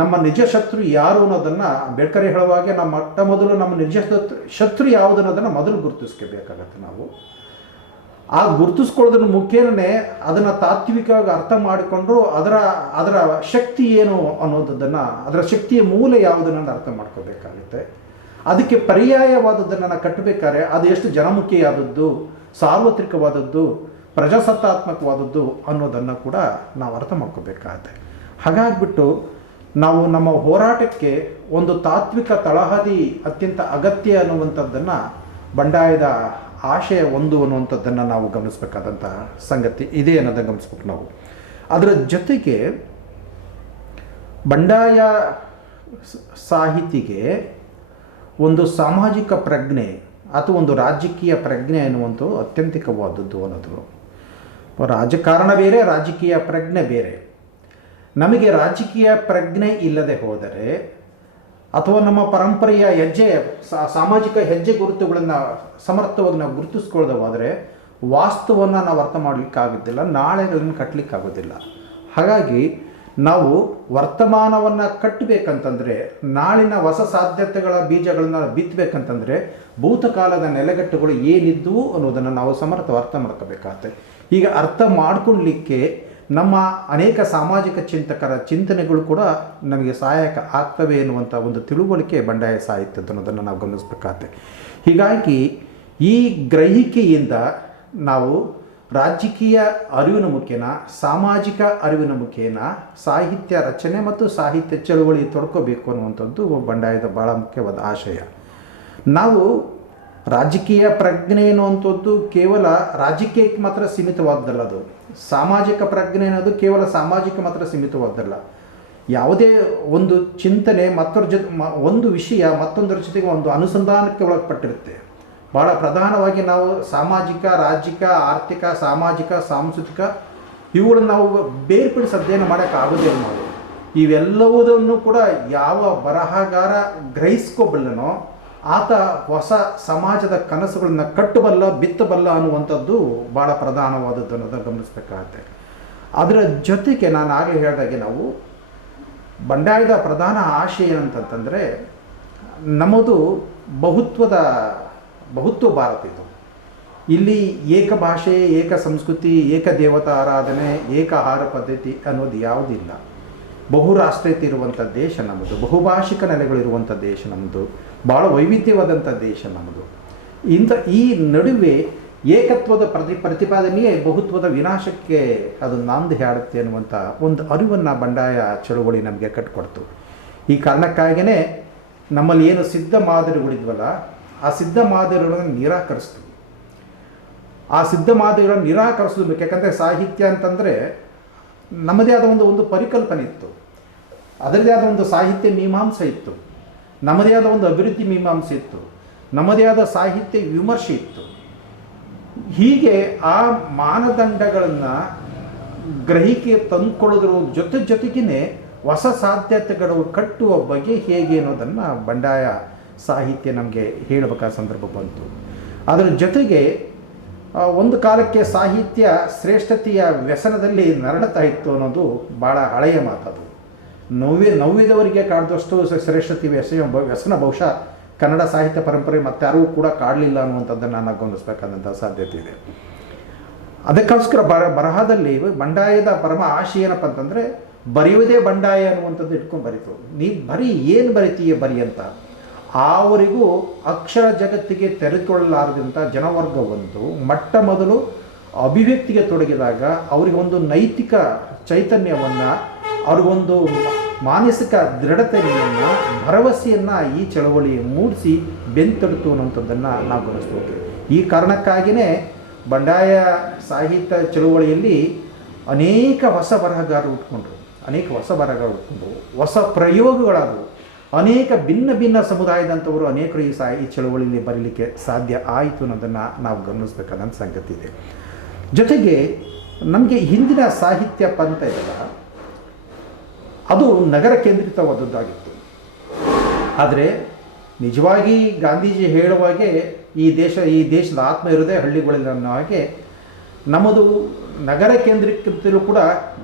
ನಮ್ಮ ನಿಜ ಶತ್ರು ಯಾರು ಅನ್ನೋದನ್ನು ಬೇಡ್ಕರೆ ಹೇಳುವಾಗೆ ನಮ್ಮ ಮೊದಲು ನಮ್ಮ ನಿಜ ಶತ್ರು ಯಾವುದು ಅನ್ನೋದನ್ನು ಮೊದಲು ಗುರುತಿಸ್ಕೋಬೇಕಾಗತ್ತೆ. ನಾವು ಆ ಗುರುತಿಸ್ಕೊಳ್ಳೋದ್ರ ಮುಖೇನೇ ಅದನ್ನು ತಾತ್ವಿಕವಾಗಿ ಅರ್ಥ ಮಾಡಿಕೊಂಡು ಅದರ ಶಕ್ತಿ ಏನು ಅನ್ನೋದನ್ನು, ಅದರ ಶಕ್ತಿಯ ಮೂಲ ಯಾವುದನ್ನು ಅರ್ಥ ಮಾಡ್ಕೋಬೇಕಾಗುತ್ತೆ. ಅದಕ್ಕೆ ಪರ್ಯಾಯವಾದದ್ದನ್ನು ನಾವು ಕಟ್ಟಬೇಕಾದ್ರೆ ಅದು ಎಷ್ಟು ಜನಮುಖಿಯಾದದ್ದು, ಸಾರ್ವತ್ರಿಕವಾದದ್ದು, ಪ್ರಜಾಸತ್ತಾತ್ಮಕವಾದದ್ದು ಅನ್ನೋದನ್ನು ಕೂಡ ನಾವು ಅರ್ಥ ಮಾಡ್ಕೋಬೇಕಾಗತ್ತೆ. ಹಾಗಾಗಿಬಿಟ್ಟು ನಾವು ನಮ್ಮ ಹೋರಾಟಕ್ಕೆ ಒಂದು ತಾತ್ವಿಕ ತಳಹದಿ ಅತ್ಯಂತ ಅಗತ್ಯ ಅನ್ನುವಂಥದ್ದನ್ನು ಬಂಡಾಯದ ಆಶಯ ಒಂದು ಅನ್ನುವಂಥದ್ದನ್ನು ನಾವು ಗಮನಿಸಬೇಕಾದಂಥ ಸಂಗತಿ ಇದೆ ಅನ್ನೋದನ್ನು ಗಮನಿಸ್ಬೇಕು ನಾವು. ಅದರ ಜೊತೆಗೆ ಬಂಡಾಯ ಸಾಹಿತಿಗೆ ಒಂದು ಸಾಮಾಜಿಕ ಪ್ರಜ್ಞೆ ಅಥವಾ ಒಂದು ರಾಜಕೀಯ ಪ್ರಜ್ಞೆ ಎನ್ನುವಂಥದ್ದು ಅತ್ಯಂತಿಕವಾದದ್ದು ಅನ್ನೋದು. ರಾಜಕಾರಣ ಬೇರೆ, ರಾಜಕೀಯ ಪ್ರಜ್ಞೆ ಬೇರೆ. ನಮಗೆ ರಾಜಕೀಯ ಪ್ರಜ್ಞೆ ಇಲ್ಲದೆ ಹೋದರೆ ಅಥವಾ ನಮ್ಮ ಪರಂಪರೆಯ ಸಾಮಾಜಿಕ ಹೆಜ್ಜೆ ಗುರುತುಗಳನ್ನು ಸಮರ್ಥವಾಗಿ ನಾವು ಗುರುತಿಸ್ಕೊಳ್ಳದೆ ಹೋದರೆ ವಾಸ್ತವವನ್ನು ನಾವು ಅರ್ಥ ಮಾಡಲಿಕ್ಕಾಗೋದಿಲ್ಲ, ನಾಳೆಗಳನ್ನು ಕಟ್ಟಲಿಕ್ಕಾಗೋದಿಲ್ಲ. ಹಾಗಾಗಿ ನಾವು ವರ್ತಮಾನವನ್ನು ಕಟ್ಟಬೇಕಂತಂದರೆ, ನಾಳಿನ ಹೊಸ ಸಾಧ್ಯತೆಗಳ ಬೀಜಗಳನ್ನು ಬಿತ್ತಬೇಕಂತಂದರೆ ಭೂತಕಾಲದ ನೆಲೆಗಟ್ಟುಗಳು ಏನಿದ್ದವು ಅನ್ನೋದನ್ನು ನಾವು ಸಮರ್ಥವಾಗಿ ಅರ್ಥ ಮಾಡ್ಕೋಬೇಕಾಗತ್ತೆ. ಹೀಗೆ ಅರ್ಥ ಮಾಡ್ಕೊಳ್ಳಲಿಕ್ಕೆ ನಮ್ಮ ಅನೇಕ ಸಾಮಾಜಿಕ ಚಿಂತಕರ ಚಿಂತನೆಗಳು ಕೂಡ ನಮಗೆ ಸಹಾಯಕ ಆಗ್ತವೆ ಎನ್ನುವಂಥ ಒಂದು ತಿಳುವಳಿಕೆ ಬಂಡಾಯ ಸಾಹಿತ್ಯದ ಅನ್ನೋದನ್ನು ನಾವು ಗಮನಿಸಬೇಕಾಗತ್ತೆ. ಹೀಗಾಗಿ ಈ ಗ್ರಹಿಕೆಯಿಂದ ನಾವು ರಾಜಕೀಯ ಅರಿವಿನ ಮುಖೇನ, ಸಾಮಾಜಿಕ ಅರಿವಿನ ಮುಖೇನ ಸಾಹಿತ್ಯ ರಚನೆ ಮತ್ತು ಸಾಹಿತ್ಯ ಚಳುವಳಿ ತೊಡ್ಕೋಬೇಕು ಅನ್ನುವಂಥದ್ದು ಬಂಡಾಯದ ಭಾಳ ಮುಖ್ಯವಾದ ಆಶಯ. ನಾವು ರಾಜಕೀಯ ಪ್ರಜ್ಞೆ ಅನ್ನುವಂಥದ್ದು ಕೇವಲ ರಾಜಕೀಯಕ್ಕೆ ಮಾತ್ರ ಸೀಮಿತವಾದ್ದಲ್ಲ. ಅದು ಸಾಮಾಜಿಕ ಪ್ರಜ್ಞೆ ಅನ್ನೋದು ಕೇವಲ ಸಾಮಾಜಿಕ ಮಾತ್ರ ಸೀಮಿತವಾದ್ದಲ್ಲ. ಯಾವುದೇ ಒಂದು ಚಿಂತನೆ ಒಂದು ವಿಷಯ ಮತ್ತೊಂದರ ಜೊತೆಗೆ ಒಂದು ಅನುಸಂಧಾನಕ್ಕೆ ಒಳಪಟ್ಟಿರುತ್ತೆ. ಭಾಳ ಪ್ರಧಾನವಾಗಿ ನಾವು ಸಾಮಾಜಿಕ, ರಾಜಕೀಯ, ಆರ್ಥಿಕ, ಸಾಮಾಜಿಕ, ಸಾಂಸ್ಕೃತಿಕ ಇವುಗಳನ್ನು ನಾವು ಬೇರ್ಪಡಿಸಿ ಅಧ್ಯಯನ ಮಾಡೋಕ್ಕಾಗೋದಿಲ್ಲ. ನಾವು ಇವೆಲ್ಲವುದನ್ನು ಕೂಡ ಯಾವ ಬರಹಗಾರ ಗ್ರಹಿಸ್ಕೋಬಲ್ಲನೋ ಆತ ಹೊಸ ಸಮಾಜದ ಕನಸುಗಳನ್ನು ಕಟ್ಟಬಲ್ಲ, ಬಿತ್ತಬಲ್ಲ ಅನ್ನುವಂಥದ್ದು ಭಾಳ ಪ್ರಧಾನವಾದದ್ದು ಅನ್ನೋದನ್ನು ಗಮನಿಸಬೇಕಾಗತ್ತೆ. ಅದರ ಜೊತೆಗೆ ನಾನು ಆಗಲೇ ಹೇಳಿದಾಗೆ ನಾವು ಬಂಡಾಯದ ಪ್ರಧಾನ ಆಶಯ ಏನಂತಂತಂದರೆ ನಮ್ಮದು ಬಹುತ್ವ ಭಾರತ. ಇದು ಇಲ್ಲಿ ಏಕ ಭಾಷೆ, ಏಕ ಸಂಸ್ಕೃತಿ, ಏಕ ದೇವತಾ ಆರಾಧನೆ, ಏಕ ಆಹಾರ ಪದ್ಧತಿ ಅನ್ನೋದು ಯಾವುದಿಲ್ಲ. ಬಹುರಾಷ್ಟ್ರೀಯತೆ ಇರುವಂಥ ದೇಶ ನಮ್ಮದು, ಬಹುಭಾಷಿಕ ನೆಲೆಗಳಿರುವಂಥ ದೇಶ ನಮ್ಮದು, ಭಾಳ ವೈವಿಧ್ಯವಾದಂಥ ದೇಶ ನಮ್ಮದು. ಈ ನಡುವೆ ಏಕತ್ವದ ಪ್ರತಿಪಾದನೆಯೇ ಬಹುತ್ವದ ವಿನಾಶಕ್ಕೆ ಅದು ನಾಂದಿ ಹಾಡುತ್ತೆ ಅನ್ನುವಂಥ ಒಂದು ಅರಿವನ್ನು ಬಂಡಾಯ ಚಳುವಳಿ ನಮಗೆ ಕಟ್ಟಿಕೊಡ್ತು. ಈ ಕಾರಣಕ್ಕಾಗಿಯೇ ನಮ್ಮಲ್ಲಿ ಏನು ಸಿದ್ಧ ಮಾದರಿಗಳಿದ್ವಲ್ಲ, ಆ ಸಿದ್ಧ ಮಾದರಿಗಳನ್ನು ನಿರಾಕರಿಸ್ತೀವಿ. ಆ ಸಿದ್ಧ ಮಾದರಿಗಳನ್ನು ನಿರಾಕರಿಸೋದು ಯಾಕಂದರೆ ಸಾಹಿತ್ಯ ಅಂತಂದರೆ ನಮ್ಮದೇ ಆದ ಒಂದು ಪರಿಕಲ್ಪನೆ ಇತ್ತು, ಅದರದೇ ಆದ ಒಂದು ಸಾಹಿತ್ಯ ಮೀಮಾಂಸೆ ಇತ್ತು, ನಮ್ಮದೇ ಆದ ಒಂದು ಅಭಿವೃದ್ಧಿ ಮೀಮಾಂಸೆ ಇತ್ತು, ನಮ್ಮದೇ ಆದ ಸಾಹಿತ್ಯ ವಿಮರ್ಶೆ ಇತ್ತು. ಹೀಗೆ ಆ ಮಾನದಂಡಗಳನ್ನು ಗ್ರಹಿಕೆ ತಂದುಕೊಳ್ಳೋದ್ರ ಜೊತೆಗೇ ಹೊಸ ಸಾಧ್ಯತೆಗಳು ಕಟ್ಟುವ ಬಗೆ ಹೇಗೆ ಅನ್ನೋದನ್ನು ಬಂಡಾಯ ಸಾಹಿತ್ಯ ನಮಗೆ ಹೇಳಬೇಕಾದ ಸಂದರ್ಭ ಬಂತು. ಅದರ ಜೊತೆಗೆ ಒಂದು ಕಾಲಕ್ಕೆ ಸಾಹಿತ್ಯ ಶ್ರೇಷ್ಠತೆಯ ವ್ಯಸನದಲ್ಲಿ ನರಳುತ್ತಾ ಇತ್ತು ಅನ್ನೋದು ಭಾಳ ಹಳೆಯ ಮಾತದು. ನವ್ಯದವರಿಗೆ ಕಾಡಿದಷ್ಟು ಶ್ರೇಷ್ಠತೆ ವ್ಯಸನ ಬಹುಶಃ ಕನ್ನಡ ಸಾಹಿತ್ಯ ಪರಂಪರೆ ಮತ್ತಾರೂ ಕೂಡ ಕಾಡಲಿಲ್ಲ ಅನ್ನುವಂಥದ್ದನ್ನು ನಾವು ಗಮನಿಸಬೇಕಾದಂಥ ಸಾಧ್ಯತೆ ಇದೆ. ಅದಕ್ಕೋಸ್ಕರ ಬರಹದಲ್ಲಿ ಬಂಡಾಯದ ಪರಮ ಆಶಯ ಏನಪ್ಪ ಅಂತಂದರೆ ಬರೆಯುವುದೇ ಬಂಡಾಯ ಅನ್ನುವಂಥದ್ದು ಇಟ್ಕೊಂಡು ಬರೀತು. ನೀವು ಬರೀ ಏನು ಬರಿತೀಯ ಬರಿ ಅಂತ. ಅವರಿಗೂ ಅಕ್ಷರ ಜಗತ್ತಿಗೆ ತೆರೆದುಕೊಳ್ಳಲಾರದಂಥ ಜನವರ್ಗವೊಂದು ಮೊಟ್ಟ ಮೊದಲು ಅಭಿವ್ಯಕ್ತಿಗೆ ತೊಡಗಿದಾಗ ಅವರಿಗೆ ಒಂದು ನೈತಿಕ ಚೈತನ್ಯವನ್ನು, ಅವ್ರಿಗೊಂದು ಮಾನಸಿಕ ದೃಢತೆಯನ್ನು, ಭರವಸೆಯನ್ನು ಈ ಚಳವಳಿ ಮೂಡಿಸಿ ಬೆಂತಡಿತು ಅನ್ನೋಂಥದ್ದನ್ನು ನಾವು ಗಮನಿಸ್ಬೋದು. ಈ ಕಾರಣಕ್ಕಾಗಿಯೇ ಬಂಡಾಯ ಸಾಹಿತ್ಯ ಚಳುವಳಿಯಲ್ಲಿ ಅನೇಕ ಹೊಸ ಬರಹಗಾರರು ಹುಟ್ಕೊಂಡ್ರು, ಹೊಸ ಪ್ರಯೋಗಗಳಾದವು. ಅನೇಕ ಭಿನ್ನ ಭಿನ್ನ ಸಮುದಾಯದಂಥವರು ಅನೇಕರು ಈ ಚಳುವಳಿಯಲ್ಲಿ ಬರೀಲಿಕ್ಕೆ ಸಾಧ್ಯ ಆಯಿತು ಅನ್ನೋದನ್ನು ನಾವು ಗಮನಿಸಬೇಕಾದಂಥ ಸಂಗತಿ ಇದೆ. ಜೊತೆಗೆ ನಮಗೆ ಹಿಂದಿನ ಸಾಹಿತ್ಯ ಪಂಥ ಇದೆಲ್ಲ ಅದು ನಗರ ಕೇಂದ್ರಿತವಾದದ್ದಾಗಿತ್ತು. ಆದರೆ ನಿಜವಾಗಿ ಗಾಂಧೀಜಿ ಹೇಳುವಾಗೆ ಈ ದೇಶದ ಆತ್ಮ ಇರೋದೇ ಹಳ್ಳಿಗಳಲ್ಲಿ ಅನ್ನೋ ಹಾಗೆ ನಮ್ಮದು ನಗರ ಕೇಂದ್ರೀಕೃತರು ಕೂಡ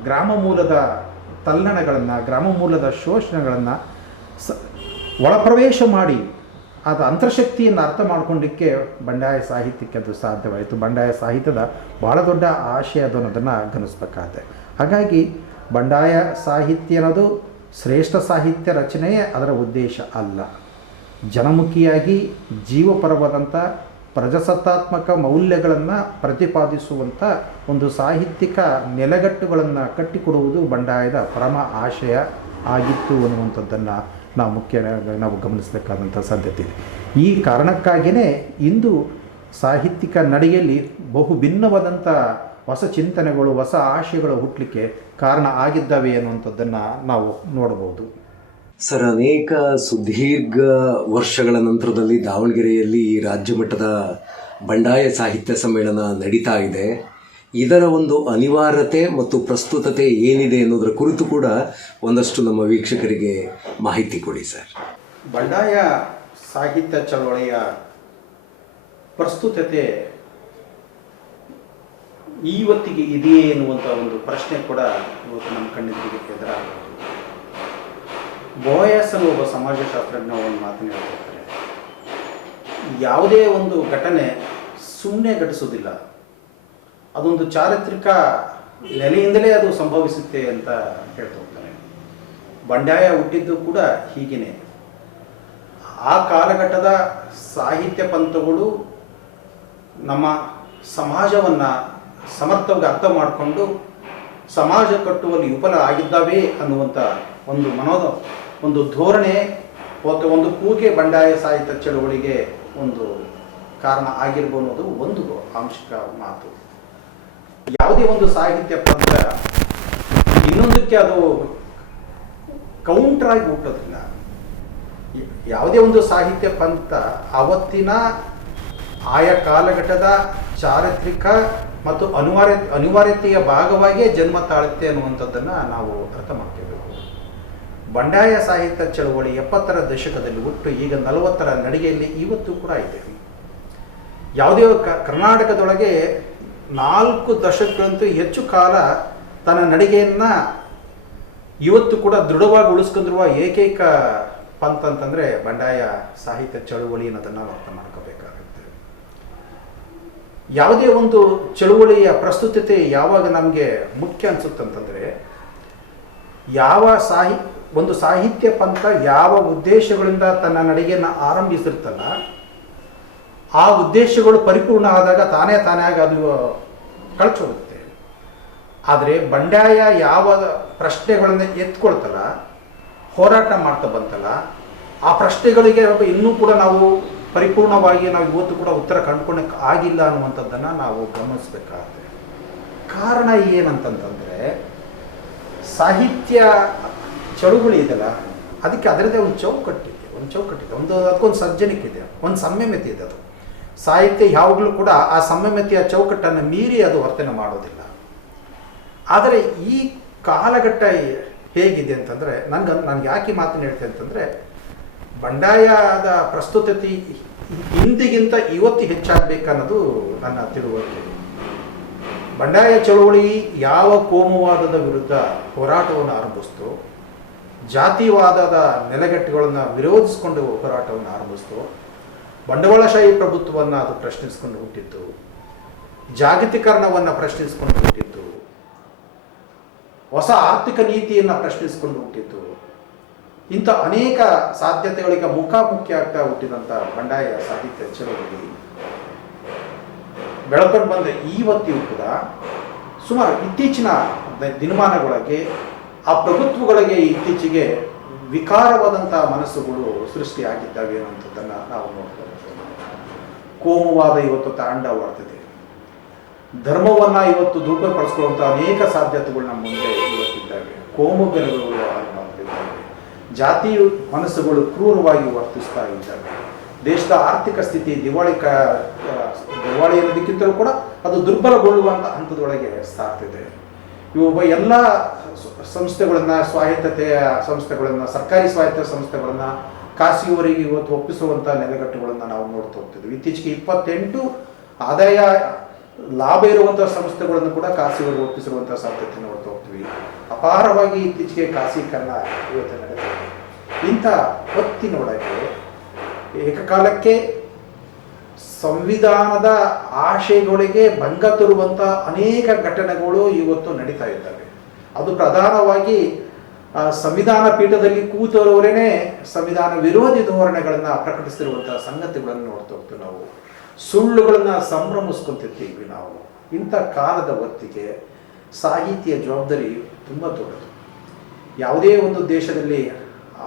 ಗ್ರಾಮ ಮೂಲದ ತಲ್ಲಣಗಳನ್ನು, ಗ್ರಾಮ ಮೂಲದ ಶೋಷಣೆಗಳನ್ನು ಒಳಪ್ರವೇಶ ಮಾಡಿ ಅದು ಅಂತರ್ಶಕ್ತಿಯನ್ನು ಅರ್ಥ ಮಾಡ್ಕೊಳ್ಳಿಕ್ಕೆ ಬಂಡಾಯ ಸಾಹಿತ್ಯಕ್ಕೆ ಅದು ಸಾಧ್ಯವಾಯಿತು. ಬಂಡಾಯ ಸಾಹಿತ್ಯದ ಭಾಳ ದೊಡ್ಡ ಆಶಯ ಅದು ಅನ್ನೋದನ್ನು ಗಮನಿಸಬೇಕಾಗುತ್ತೆ. ಹಾಗಾಗಿ ಬಂಡಾಯ ಸಾಹಿತ್ಯ ಅನ್ನೋದು ಶ್ರೇಷ್ಠ ಸಾಹಿತ್ಯ ರಚನೆಯೇ ಅದರ ಉದ್ದೇಶ ಅಲ್ಲ. ಜನಮುಖಿಯಾಗಿ ಜೀವಪರವಾದಂಥ ಪ್ರಜಾಸತ್ತಾತ್ಮಕ ಮೌಲ್ಯಗಳನ್ನು ಪ್ರತಿಪಾದಿಸುವಂಥ ಒಂದು ಸಾಹಿತ್ಯಿಕ ನೆಲೆಗಟ್ಟುಗಳನ್ನು ಕಟ್ಟಿಕೊಡುವುದು ಬಂಡಾಯದ ಪರಮ ಆಶಯ ಆಗಿತ್ತು ಅನ್ನುವಂಥದ್ದನ್ನು ನಾವು ಗಮನಿಸಬೇಕಾದಂಥ ಸಾಧ್ಯತೆ ಇದೆ. ಈ ಕಾರಣಕ್ಕಾಗಿಯೇ ಇಂದು ಸಾಹಿತ್ಯಿಕ ನಡೆಯಲ್ಲಿ ಬಹು ಭಿನ್ನವಾದಂಥ ಹೊಸ ಚಿಂತನೆಗಳು, ಹೊಸ ಆಶಯಗಳು ಹುಟ್ಟಲಿಕ್ಕೆ ಕಾರಣ ಆಗಿದ್ದಾವೆ ಅನ್ನುವಂಥದ್ದನ್ನು ನಾವು ನೋಡಬಹುದು. ಸರ್, ಅನೇಕ ಸುದೀರ್ಘ ವರ್ಷಗಳ ನಂತರದಲ್ಲಿ ದಾವಣಗೆರೆಯಲ್ಲಿ ರಾಜ್ಯ ಮಟ್ಟದ ಬಂಡಾಯ ಸಾಹಿತ್ಯ ಸಮ್ಮೇಳನ ನಡೀತಾ ಇದೆ. ಇದರ ಒಂದು ಅನಿವಾರ್ಯತೆ ಮತ್ತು ಪ್ರಸ್ತುತತೆ ಏನಿದೆ ಅನ್ನೋದರ ಕುರಿತು ಕೂಡ ಒಂದಷ್ಟು ನಮ್ಮ ವೀಕ್ಷಕರಿಗೆ ಮಾಹಿತಿ ಕೊಡಿ ಸರ್. ಬಂಡಾಯ ಸಾಹಿತ್ಯ ಚಳವಳಿಯ ಪ್ರಸ್ತುತತೆ ಇವತ್ತಿಗೆ ಇದೆಯೇ ಎನ್ನುವಂಥ ಒಂದು ಪ್ರಶ್ನೆ ಕೂಡ ಇವತ್ತು ನಮ್ಮ ಕಣ್ಣಿಗೆ ಎದುರಾಗಬಹುದು. ಬೋಯಸ್ ಅನ್ನೋ ಒಬ್ಬ ಸಮಾಜಶಾಸ್ತ್ರಜ್ಞ ಒಂದು ಮಾತನ್ನು ಹೇಳ್ತಿರ್ತಾರೆ, ಯಾವುದೇ ಒಂದು ಘಟನೆ ಸುಮ್ಮನೆ ಘಟಿಸೋದಿಲ್ಲ, ಅದೊಂದು ಚಾರಿತ್ರಿಕ ನೆಲೆಯಿಂದಲೇ ಅದು ಸಂಭವಿಸುತ್ತೆ ಅಂತ ಹೇಳ್ತಾ ಹೋಗ್ತಾನೆ. ಬಂಡಾಯ ಹುಟ್ಟಿದ್ದು ಕೂಡ ಹೀಗೇನೆ. ಆ ಕಾಲಘಟ್ಟದ ಸಾಹಿತ್ಯ ಪಂಥಗಳು ನಮ್ಮ ಸಮಾಜವನ್ನು ಸಮರ್ಥವಾಗಿ ಅರ್ಥ ಮಾಡಿಕೊಂಡು ಸಮಾಜ ಕಟ್ಟುವಲ್ಲಿ ವಿಫಲ ಆಗಿದ್ದಾವೆ ಅನ್ನುವಂಥ ಒಂದು ಧೋರಣೆ ಮತ್ತು ಒಂದು ಕೂಗೆ ಬಂಡಾಯ ಸಾಹಿತ್ಯ ಚಳುವಳಿಗೆ ಒಂದು ಕಾರಣ ಆಗಿರ್ಬೋದು ಅನ್ನೋದು ಒಂದು ಆಂಶಿಕ ಮಾತು. ಯಾವುದೇ ಒಂದು ಸಾಹಿತ್ಯ ಪಂಥ ಇನ್ನೊಂದಕ್ಕೆ ಅದು ಕೌಂಟರ್ ಆಗಿ ಹುಟ್ಟೋದಿಲ್ಲ. ಯಾವುದೇ ಒಂದು ಸಾಹಿತ್ಯ ಪಂಥ ಆವತ್ತಿನ ಆಯಾ ಕಾಲಘಟ್ಟದ ಚಾರಿತ್ರಿಕ ಮತ್ತು ಅನಿವಾರ್ಯತೆಯ ಭಾಗವಾಗಿಯೇ ಜನ್ಮ ತಾಳುತ್ತೆ ಅನ್ನುವಂಥದ್ದನ್ನು ನಾವು ಅರ್ಥ ಮಾಡ್ಕೋಬೇಕು. ಬಂಡಾಯ ಸಾಹಿತ್ಯ ಚಳವಳಿ 70ರ ದಶಕದಲ್ಲಿ ಹುಟ್ಟು ಈಗ 40ರ ನಡಿಗೆಯಲ್ಲಿ ಇವತ್ತು ಕೂಡ ಇದೆ. ಯಾವುದೇ ಕರ್ನಾಟಕದೊಳಗೆ 4 ದಶಕಗಳಂತೂ ಹೆಚ್ಚು ಕಾಲ ತನ್ನ ನಡಿಗೆಯನ್ನು ಇವತ್ತು ಕೂಡ ದೃಢವಾಗಿ ಉಳಿಸ್ಕೊಂಡಿರುವ ಏಕೈಕ ಪಂಥ ಅಂತಂದರೆ ಬಂಡಾಯ ಸಾಹಿತ್ಯ ಚಳುವಳಿ ಅನ್ನೋದನ್ನು ನಾವು ಅರ್ಥ ಮಾಡ್ಕೋಬೇಕಾಗುತ್ತೆ. ಯಾವುದೇ ಒಂದು ಚಳುವಳಿಯ ಪ್ರಸ್ತುತತೆ ಯಾವಾಗ ನಮಗೆ ಮುಖ್ಯ ಅನಿಸುತ್ತಂತಂದರೆ, ಒಂದು ಸಾಹಿತ್ಯ ಪಂಥ ಯಾವ ಉದ್ದೇಶಗಳಿಂದ ತನ್ನ ನಡಿಗೆಯನ್ನು ಆರಂಭಿಸಿರ್ತಲ್ಲ, ಆ ಉದ್ದೇಶಗಳು ಪರಿಪೂರ್ಣ ಆದಾಗ ತಾನೇ ಆಗಿ ಅದು ಕಳ್ಚೋಗುತ್ತೆ. ಆದರೆ ಬಂಡಾಯ ಯಾವ ಪ್ರಶ್ನೆಗಳನ್ನು ಎತ್ಕೊಳ್ತಲ್ಲ, ಹೋರಾಟ ಮಾಡ್ತಾ ಬಂತಲ್ಲ, ಆ ಪ್ರಶ್ನೆಗಳಿಗೆ ಇನ್ನೂ ಕೂಡ ನಾವು ಪರಿಪೂರ್ಣವಾಗಿ ನಾವು ಇವತ್ತು ಕೂಡ ಉತ್ತರ ಕಂಡುಕೊಳ್ಳೋಕ್ಕೆ ಆಗಿಲ್ಲ ಅನ್ನುವಂಥದ್ದನ್ನು ನಾವು ಗಮನಿಸಬೇಕಾಗುತ್ತೆ. ಕಾರಣ ಏನಂತಂತಂದರೆ, ಸಾಹಿತ್ಯ ಚಳುವಳಿ ಇದೆಯಲ್ಲ, ಅದಕ್ಕೆ ಅದರದೇ ಒಂದು ಚೌಕಟ್ಟಿದೆ, ಅದಕ್ಕೊಂದು ಸರ್ಜನಿಕೆ ಇದೆ, ಒಂದು ಸಂಯಮತೆ ಇದೆ. ಅದು ಸಾಹಿತ್ಯ ಯಾವಾಗಲೂ ಕೂಡ ಆ ಸಂಯಮತೆಯ ಚೌಕಟ್ಟನ್ನು ಮೀರಿ ಅದು ವರ್ತನೆ ಮಾಡೋದಿಲ್ಲ. ಆದರೆ ಈ ಕಾಲಘಟ್ಟ ಹೇಗಿದೆ ಅಂತಂದರೆ, ನನಗೆ ಯಾಕೆ ಮಾತನ್ನು ಹೇಳ್ತೇನೆ ಅಂತಂದರೆ, ಬಂಡಾಯದ ಪ್ರಸ್ತುತತೆ ಹಿಂದಿಗಿಂತ ಇವತ್ತು ಹೆಚ್ಚಾಗಬೇಕನ್ನೋದು ನನ್ನ ತಿಳುವಳಿಕೆ. ಬಂಡಾಯ ಚಳವಳಿ ಯಾವ ಕೋಮುವಾದದ ವಿರುದ್ಧ ಹೋರಾಟವನ್ನು ಆರಂಭಿಸ್ತು, ಜಾತಿವಾದದ ನೆಲೆಗಟ್ಟುಗಳನ್ನು ವಿರೋಧಿಸಿಕೊಂಡು ಹೋರಾಟವನ್ನು ಆರಂಭಿಸ್ತು, ಬಂಡವಾಳಶಾಹಿ ಪ್ರಭುತ್ವವನ್ನು ಅದು ಪ್ರಶ್ನಿಸಿಕೊಂಡು ಹುಟ್ಟಿತ್ತು, ಜಾಗತೀಕರಣವನ್ನು ಪ್ರಶ್ನಿಸಿಕೊಂಡು ಹುಟ್ಟಿತ್ತು, ಹೊಸ ಆರ್ಥಿಕ ನೀತಿಯನ್ನು ಪ್ರಶ್ನಿಸಿಕೊಂಡು ಹುಟ್ಟಿತ್ತು. ಇಂಥ ಅನೇಕ ಸಾಧ್ಯತೆಗಳಿಗೆ ಮುಖಾಮುಖಿ ಆಗ್ತಾ ಹುಟ್ಟಿದಂಥ ಬಂಡಾಯ ಸಾಹಿತ್ಯ ಚಳವಳಿ ಬೆಳಕೊಂಡು ಬಂದ ಇವತ್ತಿಯೂ ಕೂಡ ಸುಮಾರು ಇತ್ತೀಚಿನ ದಿನಮಾನಗಳಿಗೆ ಆ ಪ್ರಭುತ್ವಗಳಿಗೆ ಇತ್ತೀಚೆಗೆ ವಿಕಾರವಾದಂಥ ಮನಸ್ಸುಗಳು ಸೃಷ್ಟಿಯಾಗಿದ್ದಾವೆ ಅನ್ನುವಂಥದ್ದನ್ನು ನಾವು ನೋಡ್ತಾ ಇದ್ದೇವೆ. ಕೋಮುವಾದ ಇವತ್ತು ತಾಂಡವಾಡ್ತಿದೆ. ಧರ್ಮವನ್ನು ಇವತ್ತು ದುರ್ಬಲಪಡಿಸ್ಕೊಳ್ಳುವಂಥ ಅನೇಕ ಸಾಧ್ಯತೆಗಳು ನಮ್ಮ ಮುಂದೆ ಇವತ್ತಿದ್ದಾವೆ. ಕೋಮು ಬೆಲೆಗಳು ಆಗ್ತಿದ್ದಾವೆ. ಜಾತಿ ಮನಸ್ಸುಗಳು ಕ್ರೂರವಾಗಿ ವರ್ತಿಸ್ತಾ ಇದ್ದಾವೆ. ದೇಶದ ಆರ್ಥಿಕ ಸ್ಥಿತಿ ದಿವಾಳಿ ಅನ್ನೋದಕ್ಕಿಂತಲೂ ಕೂಡ ಅದು ದುರ್ಬಲಗೊಳ್ಳುವಂಥ ಹಂತದೊಳಗೆ ಸಾಗ್ತಿದೆ. ಇವು ಎಲ್ಲ ಸಂಸ್ಥೆಗಳನ್ನು, ಸ್ವಾಯತ್ತತೆಯ ಸಂಸ್ಥೆಗಳನ್ನು, ಸರ್ಕಾರಿ ಸ್ವಾಯತ್ತ ಸಂಸ್ಥೆಗಳನ್ನು ಖಾಸಗಿಯವರಿಗೆ ಇವತ್ತು ಒಪ್ಪಿಸುವಂಥ ನೆಲೆಗಟ್ಟುಗಳನ್ನು ನಾವು ನೋಡ್ತಾ ಹೋಗ್ತಿದ್ವಿ. ಇತ್ತೀಚೆಗೆ 28 ಆದಾಯ ಲಾಭ ಇರುವಂಥ ಸಂಸ್ಥೆಗಳನ್ನು ಕೂಡ ಖಾಸಗಿಯವರಿಗೆ ಒಪ್ಪಿಸಿರುವಂಥ ಸಾಧ್ಯತೆ ನೋಡ್ತಾ ಹೋಗ್ತೀವಿ. ಅಪಾರವಾಗಿ ಇತ್ತೀಚೆಗೆ ಖಾಸಗೀಕರಣ ಇವತ್ತು ನಡೆದಿದೆ. ಇಂಥ ಹೊತ್ತಿನೊಳಗೆ ಏಕಕಾಲಕ್ಕೆ ಸಂವಿಧಾನದ ಆಶಯಗಳಿಗೆ ಭಂಗ ತರುವಂಥ ಅನೇಕ ಘಟನೆಗಳು ಇವತ್ತು ನಡೀತಾ ಇದ್ದಾವೆ. ಅದು ಪ್ರಧಾನವಾಗಿ ಸಂವಿಧಾನ ಪೀಠದಲ್ಲಿ ಕೂತವರವರೇನೆ ಸಂವಿಧಾನ ವಿರೋಧಿ ಧೋರಣೆಗಳನ್ನು ಪ್ರಕಟಿಸಿರುವಂಥ ಸಂಗತಿಗಳನ್ನು ನೋಡ್ತಾ ಹೋಗ್ತೀವಿ. ನಾವು ಸುಳ್ಳುಗಳನ್ನು ಸಂಭ್ರಮಿಸ್ಕೊಂತಿರ್ತೀವಿ. ನಾವು ಇಂಥ ಕಾಲದ ಹೊತ್ತಿಗೆ ಸಾಹಿತ್ಯ ಜವಾಬ್ದಾರಿ ತುಂಬ ದೊಡ್ಡದು. ಯಾವುದೇ ಒಂದು ದೇಶದಲ್ಲಿ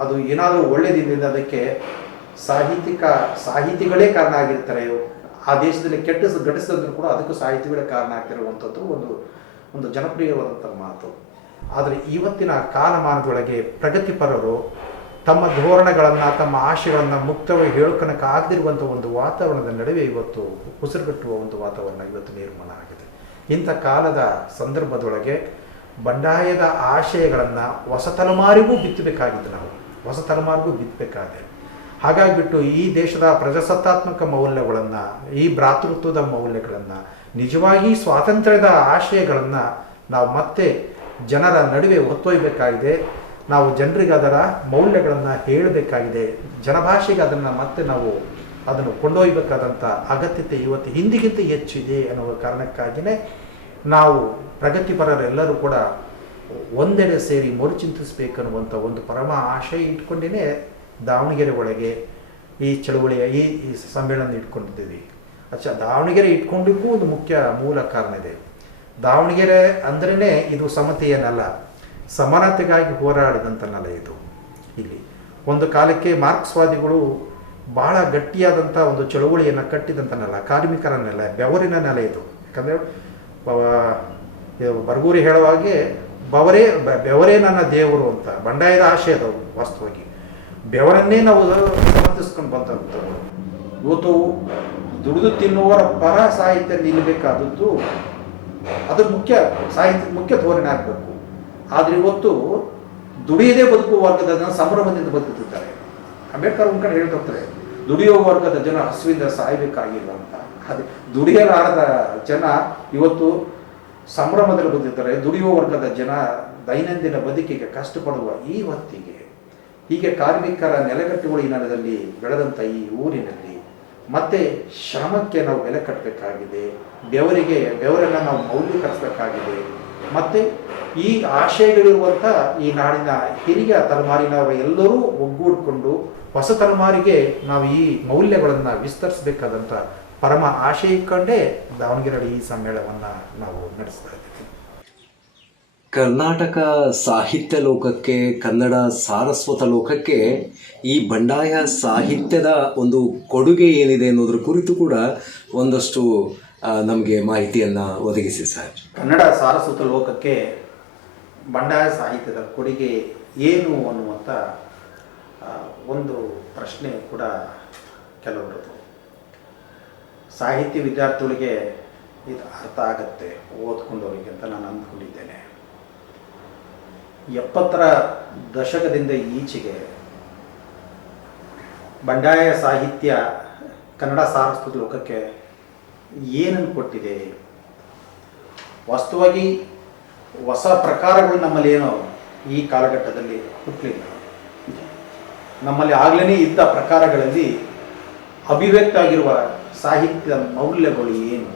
ಅದು ಏನಾದರೂ ಒಳ್ಳೆಯದಿಲ್ಲ ಅದಕ್ಕೆ ಸಾಹಿತಿಗಳೇ ಕಾರಣ ಆಗಿರ್ತಾರೆ. ಆ ದೇಶದಲ್ಲಿ ಘಟಿಸಿದ್ರು ಕೂಡ ಅದಕ್ಕೂ ಸಾಹಿತಿಗಳೇ ಕಾರಣ ಆಗ್ತಿರುವಂಥದ್ದು ಒಂದು ಜನಪ್ರಿಯವಾದಂಥ ಮಾತು. ಆದರೆ ಇವತ್ತಿನ ಕಾಲಮಾನದೊಳಗೆ ಪ್ರಗತಿಪರರು ತಮ್ಮ ಧೋರಣೆಗಳನ್ನು, ತಮ್ಮ ಆಶಯಗಳನ್ನು ಮುಕ್ತವಾಗಿ ಹೇಳ್ಕೊಳಕ್ಕಾಗದಿರುವಂಥ ಒಂದು ವಾತಾವರಣದ ನಡುವೆ ಇವತ್ತು ಉಸಿರುಗಟ್ಟುವ ಒಂದು ವಾತಾವರಣ ಇವತ್ತು ನಿರ್ಮಾಣ ಆಗಿದೆ. ಇಂಥ ಕಾಲದ ಸಂದರ್ಭದೊಳಗೆ ಬಂಡಾಯದ ಆಶಯಗಳನ್ನು ಹೊಸ ತಲೆಮಾರಿಗೂ ಬಿತ್ತಬೇಕಾಗಿದೆ. ನಾವು ಹೊಸ ತಲೆಮಾರಿಗೂ ಬಿತ್ತಬೇಕಾದೆ. ಹಾಗಾಗಿಬಿಟ್ಟು ಈ ದೇಶದ ಪ್ರಜಾಸತ್ತಾತ್ಮಕ ಮೌಲ್ಯಗಳನ್ನು, ಈ ಭ್ರಾತೃತ್ವದ ಮೌಲ್ಯಗಳನ್ನು, ನಿಜವಾಗಿ ಸ್ವಾತಂತ್ರ್ಯದ ಆಶಯಗಳನ್ನು ನಾವು ಮತ್ತೆ ಜನರ ನಡುವೆ ಹೊತ್ತೊಯ್ಯಬೇಕಾಗಿದೆ. ನಾವು ಜನರಿಗೆ ಅದರ ಮೌಲ್ಯಗಳನ್ನು ಹೇಳಬೇಕಾಗಿದೆ. ಜನಭಾಷೆಗೆ ಮತ್ತೆ ನಾವು ಅದನ್ನು ಕೊಂಡೊಯ್ಯಬೇಕಾದಂಥ ಅಗತ್ಯತೆ ಇವತ್ತು ಹಿಂದಿಗಿಂತ ಹೆಚ್ಚಿದೆ ಅನ್ನುವ ಕಾರಣಕ್ಕಾಗಿಯೇ ನಾವು ಪ್ರಗತಿಪರರೆಲ್ಲರೂ ಕೂಡ ಒಂದೆಡೆ ಸೇರಿ ಮರುಚಿಂತಿಸಬೇಕನ್ನುವಂಥ ಒಂದು ಪರಮ ಆಶಯ ಇಟ್ಕೊಂಡೇ ದಾವಣಗೆರೆ ಒಳಗೆ ಈ ಚಳವಳಿಯ ಈ ಸಮ್ಮೇಳನ ಇಟ್ಕೊಂಡಿದ್ದೀವಿ. ದಾವಣಗೆರೆ ಇಟ್ಕೊಂಡಿಗೂ ಒಂದು ಮುಖ್ಯ ಮೂಲ ಕಾರಣ ಇದೆ. ದಾವಣಗೆರೆ ಅಂದ್ರೇ ಇದು ಸಮತೆಯ ನೆಲ, ಸಮಾನತೆಗಾಗಿ ಹೋರಾಡಿದಂಥ ನೆಲ ಇದು. ಇಲ್ಲಿ ಒಂದು ಕಾಲಕ್ಕೆ ಮಾರ್ಕ್ಸ್ವಾದಿಗಳು ಬಹಳ ಗಟ್ಟಿಯಾದಂಥ ಒಂದು ಚಳವಳಿಯನ್ನು ಕಟ್ಟಿದಂಥ ನೆಲ, ಕಾರ್ಮಿಕರ ನೆಲ, ಬೆವರಿನ ನೆಲ ಇದು. ಯಾಕಂದರೆ ಬರಗೂರಿ ಹೇಳುವಾಗೆ ಬೆವರೇ ನನ್ನ ದೇವರು ಅಂತ ಬಂಡಾಯದ ಆಶಯದವು. ವಾಸ್ತವವಾಗಿ ಬೆವರನ್ನೇ ನಾವು ಸಮರ್ಥಿಸ್ಕೊಂಡು ಬಂದಂಥವು. ಇವತ್ತು ದುಡಿದು ತಿನ್ನುವರ ಪರ ಸಾಹಿತ್ಯ ನಿಲ್ಲಬೇಕಾದದ್ದು ಅದು ಸಾಹಿತ್ಯದ ಮುಖ್ಯ ಧೋರಣೆ ಆಗಬೇಕು. ಆದರೆ ಇವತ್ತು ದುಡಿಯದೇ ಬದುಕುವ ವರ್ಗದ ಜನ ಸಂಭ್ರಮದಿಂದ ಬದುಕುತ್ತಿದ್ದಾರೆ. ಅಂಬೇಡ್ಕರ್ ಒಂದು ಕಡೆ ಹೇಳ್ತಾರೆ, ದುಡಿಯುವ ವರ್ಗದ ಜನ ಹಸುವಿಂದ ಸಾಯಬೇಕಾಗಿಲ್ಲ ಅಂತ. ಅದೇ ದುಡಿಯಲಾರದ ಜನ ಇವತ್ತು ಸಂಭ್ರಮದಲ್ಲಿ ಬದುಕಿದ್ದಾರೆ. ದುಡಿಯುವ ವರ್ಗದ ಜನ ದೈನಂದಿನ ಬದುಕಿಗೆ ಕಷ್ಟಪಡುವ ಈ ಹೊತ್ತಿಗೆ ಹೀಗೆ ಕಾರ್ಮಿಕರ ನೆಲೆಗಟ್ಟುಗಳ ನೆಲದಲ್ಲಿ ಬೆಳೆದಂಥ ಈ ಊರಿನಲ್ಲಿ ಮತ್ತೆ ಶ್ರಮಕ್ಕೆ ನಾವು ಬೆಲೆ ಕಟ್ಟಬೇಕಾಗಿದೆ. ಬೆವರನ್ನು ನಾವು ಮೌಲ್ಯೀಕರಿಸಬೇಕಾಗಿದೆ. ಮತ್ತು ಈ ಆಶಯಗಳಿರುವಂಥ ಈ ನಾಡಿನ ಹಿರಿಯ ತಲೆಮಾರಿನವರು ಎಲ್ಲರೂ ಒಗ್ಗೂಡಿಕೊಂಡು ಹೊಸ ತಲೆಮಾರಿಗೆ ನಾವು ಈ ಮೌಲ್ಯಗಳನ್ನು ವಿಸ್ತರಿಸಬೇಕಾದಂಥ ಪರಮ ಆಶಯ ಇಟ್ಕೊಂಡೇ ದಾವಣಗೆರೆ ಈ ಸಮ್ಮೇಳನವನ್ನು ನಾವು ನಡೆಸ್ತಾ ಇದ್ದೀವಿ. ಕರ್ನಾಟಕ ಸಾಹಿತ್ಯ ಲೋಕಕ್ಕೆ, ಕನ್ನಡ ಸಾರಸ್ವತ ಲೋಕಕ್ಕೆ ಈ ಬಂಡಾಯ ಸಾಹಿತ್ಯದ ಒಂದು ಕೊಡುಗೆ ಏನಿದೆ ಅನ್ನೋದ್ರ ಕುರಿತು ಕೂಡ ಒಂದಷ್ಟು ನಮಗೆ ಮಾಹಿತಿಯನ್ನು ಒದಗಿಸಿ ಸರ್. ಕನ್ನಡ ಸಾರಸ್ವತ ಲೋಕಕ್ಕೆ ಬಂಡಾಯ ಸಾಹಿತ್ಯದ ಕೊಡುಗೆ ಏನು ಅನ್ನುವಂಥ ಒಂದು ಪ್ರಶ್ನೆ ಕೂಡ ಕೆಲವರದು. ಸಾಹಿತ್ಯ ವಿದ್ಯಾರ್ಥಿಗಳಿಗೆ ಇದು ಅರ್ಥ ಆಗತ್ತೆ ಓದ್ಕೊಂಡವರಿಗೆ ಅಂತ ನಾನು ಅಂದ್ಕೊಂಡಿದ್ದೇನೆ. 70ರ ದಶಕದಿಂದ ಈಚೆಗೆ ಬಂಡಾಯ ಸಾಹಿತ್ಯ ಕನ್ನಡ ಸಾರಸ್ವತ ಲೋಕಕ್ಕೆ ಏನನ್ನು ಕೊಟ್ಟಿದೆ? ವಾಸ್ತವವಾಗಿ ಹೊಸ ಪ್ರಕಾರಗಳು ನಮ್ಮಲ್ಲಿ ಏನೋ ಈ ಕಾಲಘಟ್ಟದಲ್ಲಿ ಹುಟ್ಟಲಿಲ್ಲ. ನಮ್ಮಲ್ಲಿ ಆಗಲೇ ಇದ್ದ ಪ್ರಕಾರಗಳಲ್ಲಿ ಅಭಿವ್ಯಕ್ತ ಆಗಿರುವ ಸಾಹಿತ್ಯದ ಮೌಲ್ಯಗಳು ಏನು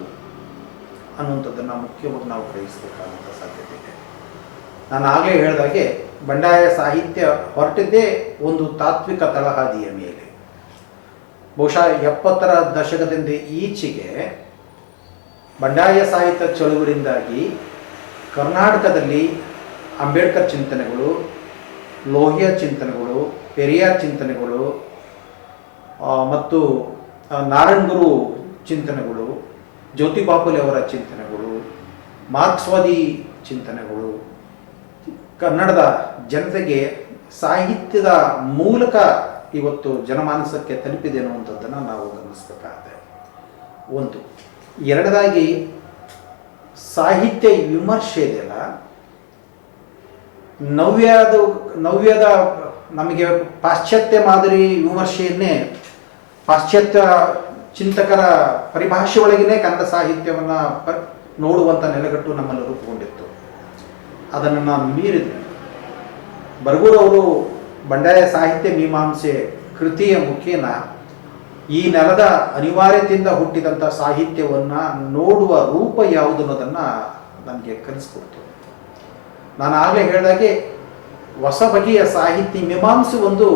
ಅನ್ನುವಂಥದ್ದನ್ನು ಮುಖ್ಯವಾಗಿ ನಾವು ಗ್ರಹಿಸಬೇಕಾದಂಥ ಸಾಧ್ಯತೆ ಇದೆ. ನಾನು ಆಗಲೇ ಹೇಳಿದಾಗೆ ಬಂಡಾಯ ಸಾಹಿತ್ಯ ಹೊರಟಿದ್ದೇ ಒಂದು ತಾತ್ವಿಕ ತಳಹದಿಯ ಮೇಲೆ. ಬಹುಶಃ 70ರ ದಶಕದಿಂದ ಈಚೆಗೆ ಬಂಡಾಯ ಸಾಹಿತ್ಯ ಚಳುವಳಿಯಿಂದಾಗಿ ಕರ್ನಾಟಕದಲ್ಲಿ ಅಂಬೇಡ್ಕರ್ ಚಿಂತನೆಗಳು, ಲೋಹಿಯಾ ಚಿಂತನೆಗಳು, ಪೆರಿಯಾರ್ ಚಿಂತನೆಗಳು ಮತ್ತು ನಾರಾಯಣಗುರು ಚಿಂತನೆಗಳು, ಜ್ಯೋತಿಬಾ ಫುಲೆ ಅವರ ಚಿಂತನೆಗಳು, ಮಾರ್ಕ್ಸ್ವಾದಿ ಚಿಂತನೆಗಳು ಕನ್ನಡದ ಜನತೆಗೆ ಸಾಹಿತ್ಯದ ಮೂಲಕ ಇವತ್ತು ಜನಮಾನಸಕ್ಕೆ ತಲುಪಿದೆ ಅನ್ನುವಂಥದ್ದನ್ನು ನಾವು ಗಮನಿಸಬೇಕಾಗಿದೆ. ಒಂದು. ಎರಡದಾಗಿ ಸಾಹಿತ್ಯ ವಿಮರ್ಶೆ ಇದೆಯಲ್ಲ, ನವ್ಯದ ನಮಗೆ ಪಾಶ್ಚಾತ್ಯ ಮಾದರಿ ವಿಮರ್ಶೆಯನ್ನೇ ಪಾಶ್ಚಾತ್ಯ ಚಿಂತಕರ ಪರಿಭಾಷೆ ಒಳಗೇ ಕನ್ನಡ ಸಾಹಿತ್ಯವನ್ನು ನೋಡುವಂಥ ನೆಲೆಗಟ್ಟು ನಮ್ಮಲ್ಲಿ ರೂಪುಗೊಂಡಿತ್ತು. ಅದನ್ನು ನಾನು ಮೀರಿದೆ. ಬರಗೂರವರು ಬಂಡಾಯ ಸಾಹಿತ್ಯ ಮೀಮಾಂಸೆ ಕೃತಿಯ ಮುಖೇನ ಈ ನೆಲದ ಅನಿವಾರ್ಯತೆಯಿಂದ ಹುಟ್ಟಿದಂಥ ಸಾಹಿತ್ಯವನ್ನು ನೋಡುವ ರೂಪ ಯಾವುದು ಅನ್ನೋದನ್ನು ನನಗೆ ಕಲಿಸ್ಕೊಡ್ತು. ನಾನು ಆಗಲೇ ಹೇಳಿದಾಗೆ ಹೊಸ ಬಗೆಯ ಸಾಹಿತ್ಯ ಮೀಮಾಂಸೆ ಒಂದು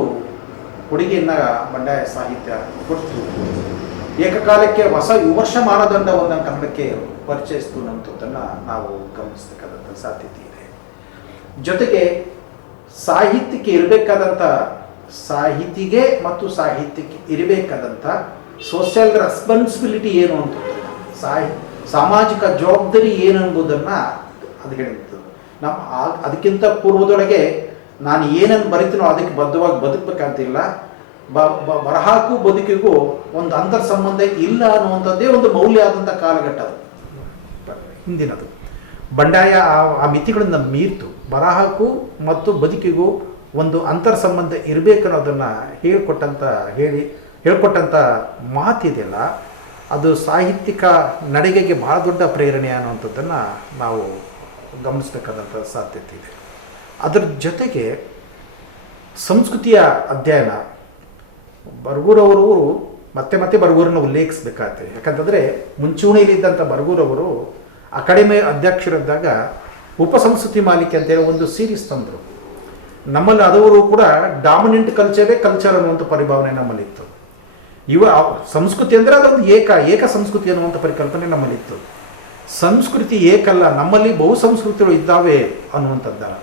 ಕೊಡುಗೆಯನ್ನು ಬಂಡಾಯ ಸಾಹಿತ್ಯ ಕೊಡ್ತು. ಏಕಕಾಲಕ್ಕೆ ಹೊಸ ವಿಮರ್ಶ ಮಾನದಂಡವನ್ನು ಕನ್ನಡಕ್ಕೆ ಪರಿಚಯಿಸ್ತು ಅನ್ನೋದನ್ನು ನಾವು ಗಮನಿಸಬೇಕಾದಂಥ ಸಾಧ್ಯತೆ ಇದೆ. ಜೊತೆಗೆ ಸಾಹಿತ್ಯಕ್ಕೆ ಇರಬೇಕಾದಂಥ ಸಾಹಿತಿಗೆ ಮತ್ತು ಸಾಹಿತ್ಯಕ್ಕೆ ಇರಬೇಕಾದಂಥ ಸೋಷಿಯಲ್ ರೆಸ್ಪಾನ್ಸಿಬಿಲಿಟಿ ಏನು ಅಂತಂದ್ರೆ ಸಾಮಾಜಿಕ ಜವಾಬ್ದಾರಿ ಏನು ಎಂಬುದನ್ನು ಅದು ಹೇಳಿತ್ತು. ನಮ್ಮ ಅದಕ್ಕಿಂತ ಪೂರ್ವದೊಳಗೆ ನಾನು ಏನನ್ನು ಬರಿತೀನೋ ಅದಕ್ಕೆ ಬದ್ಧವಾಗಿ ಬದುಕಬೇಕಂತಿಲ್ಲ. ಬರಹಕ್ಕೂ ಬದುಕಿಗೂ ಒಂದು ಅಂತರ್ ಸಂಬಂಧ ಇಲ್ಲ ಅನ್ನುವಂಥದ್ದೇ ಒಂದು ಮೌಲ್ಯ ಆದಂಥ ಕಾಲಘಟ್ಟ ಅದು ಹಿಂದಿನದು. ಬಂಡಾಯ ಆ ಮಿತಿಗಳನ್ನು ಮೀರ್ತು ಬರಹಕ್ಕೂ ಮತ್ತು ಬದುಕಿಗೂ ಒಂದು ಅಂತರ್ ಸಂಬಂಧ ಇರಬೇಕನ್ನೋದನ್ನು ಹೇಳ್ಕೊಟ್ಟಂಥ ಮಾತಿದೆಯಲ್ಲ, ಅದು ಸಾಹಿತ್ಯಿಕ ನಡೆಗೆಗೆ ಬಹಳ ದೊಡ್ಡ ಪ್ರೇರಣೆ ಅನ್ನುವಂಥದ್ದನ್ನು ನಾವು ಗಮನಿಸಬೇಕಾದಂಥ ಸಾಧ್ಯತೆ ಇದೆ. ಅದರ ಜೊತೆಗೆ ಸಂಸ್ಕೃತಿಯ ಅಧ್ಯಯನ, ಬರಗೂರವರು ಮತ್ತೆ ಮತ್ತೆ ಬರಗೂರನ್ನು ಉಲ್ಲೇಖಿಸಬೇಕಾಗುತ್ತೆ. ಯಾಕಂತಂದರೆ ಮುಂಚೂಣಿಯಲ್ಲಿದ್ದಂಥ ಬರಗೂರವರು ಅಕಾಡೆಮಿ ಅಧ್ಯಕ್ಷರಿದ್ದಾಗ ಉಪಸಂಸ್ಕೃತಿ ಮಾಲಿಕೆ ಅಂತೇಳಿ ಒಂದು ಸೀರೀಸ್ ತಂದರು. ನಮ್ಮಲ್ಲಿ ಅದವರು ಕೂಡ ಡಾಮಿನೆಂಟ್ ಕಲ್ಚರ್ ಅನ್ನುವಂಥ ಪರಿಭಾವನೆ ನಮ್ಮಲ್ಲಿತ್ತು. ಸಂಸ್ಕೃತಿ ಅಂದರೆ ಅದೊಂದು ಏಕ ಸಂಸ್ಕೃತಿ ಅನ್ನುವಂಥ ಪರಿಕಲ್ಪನೆ ನಮ್ಮಲ್ಲಿತ್ತು. ಸಂಸ್ಕೃತಿ ಏಕಲ್ಲ, ನಮ್ಮಲ್ಲಿ ಬಹು ಸಂಸ್ಕೃತಿಗಳು ಇದ್ದಾವೆ ಅನ್ನುವಂಥದ್ದಲ್ಲ.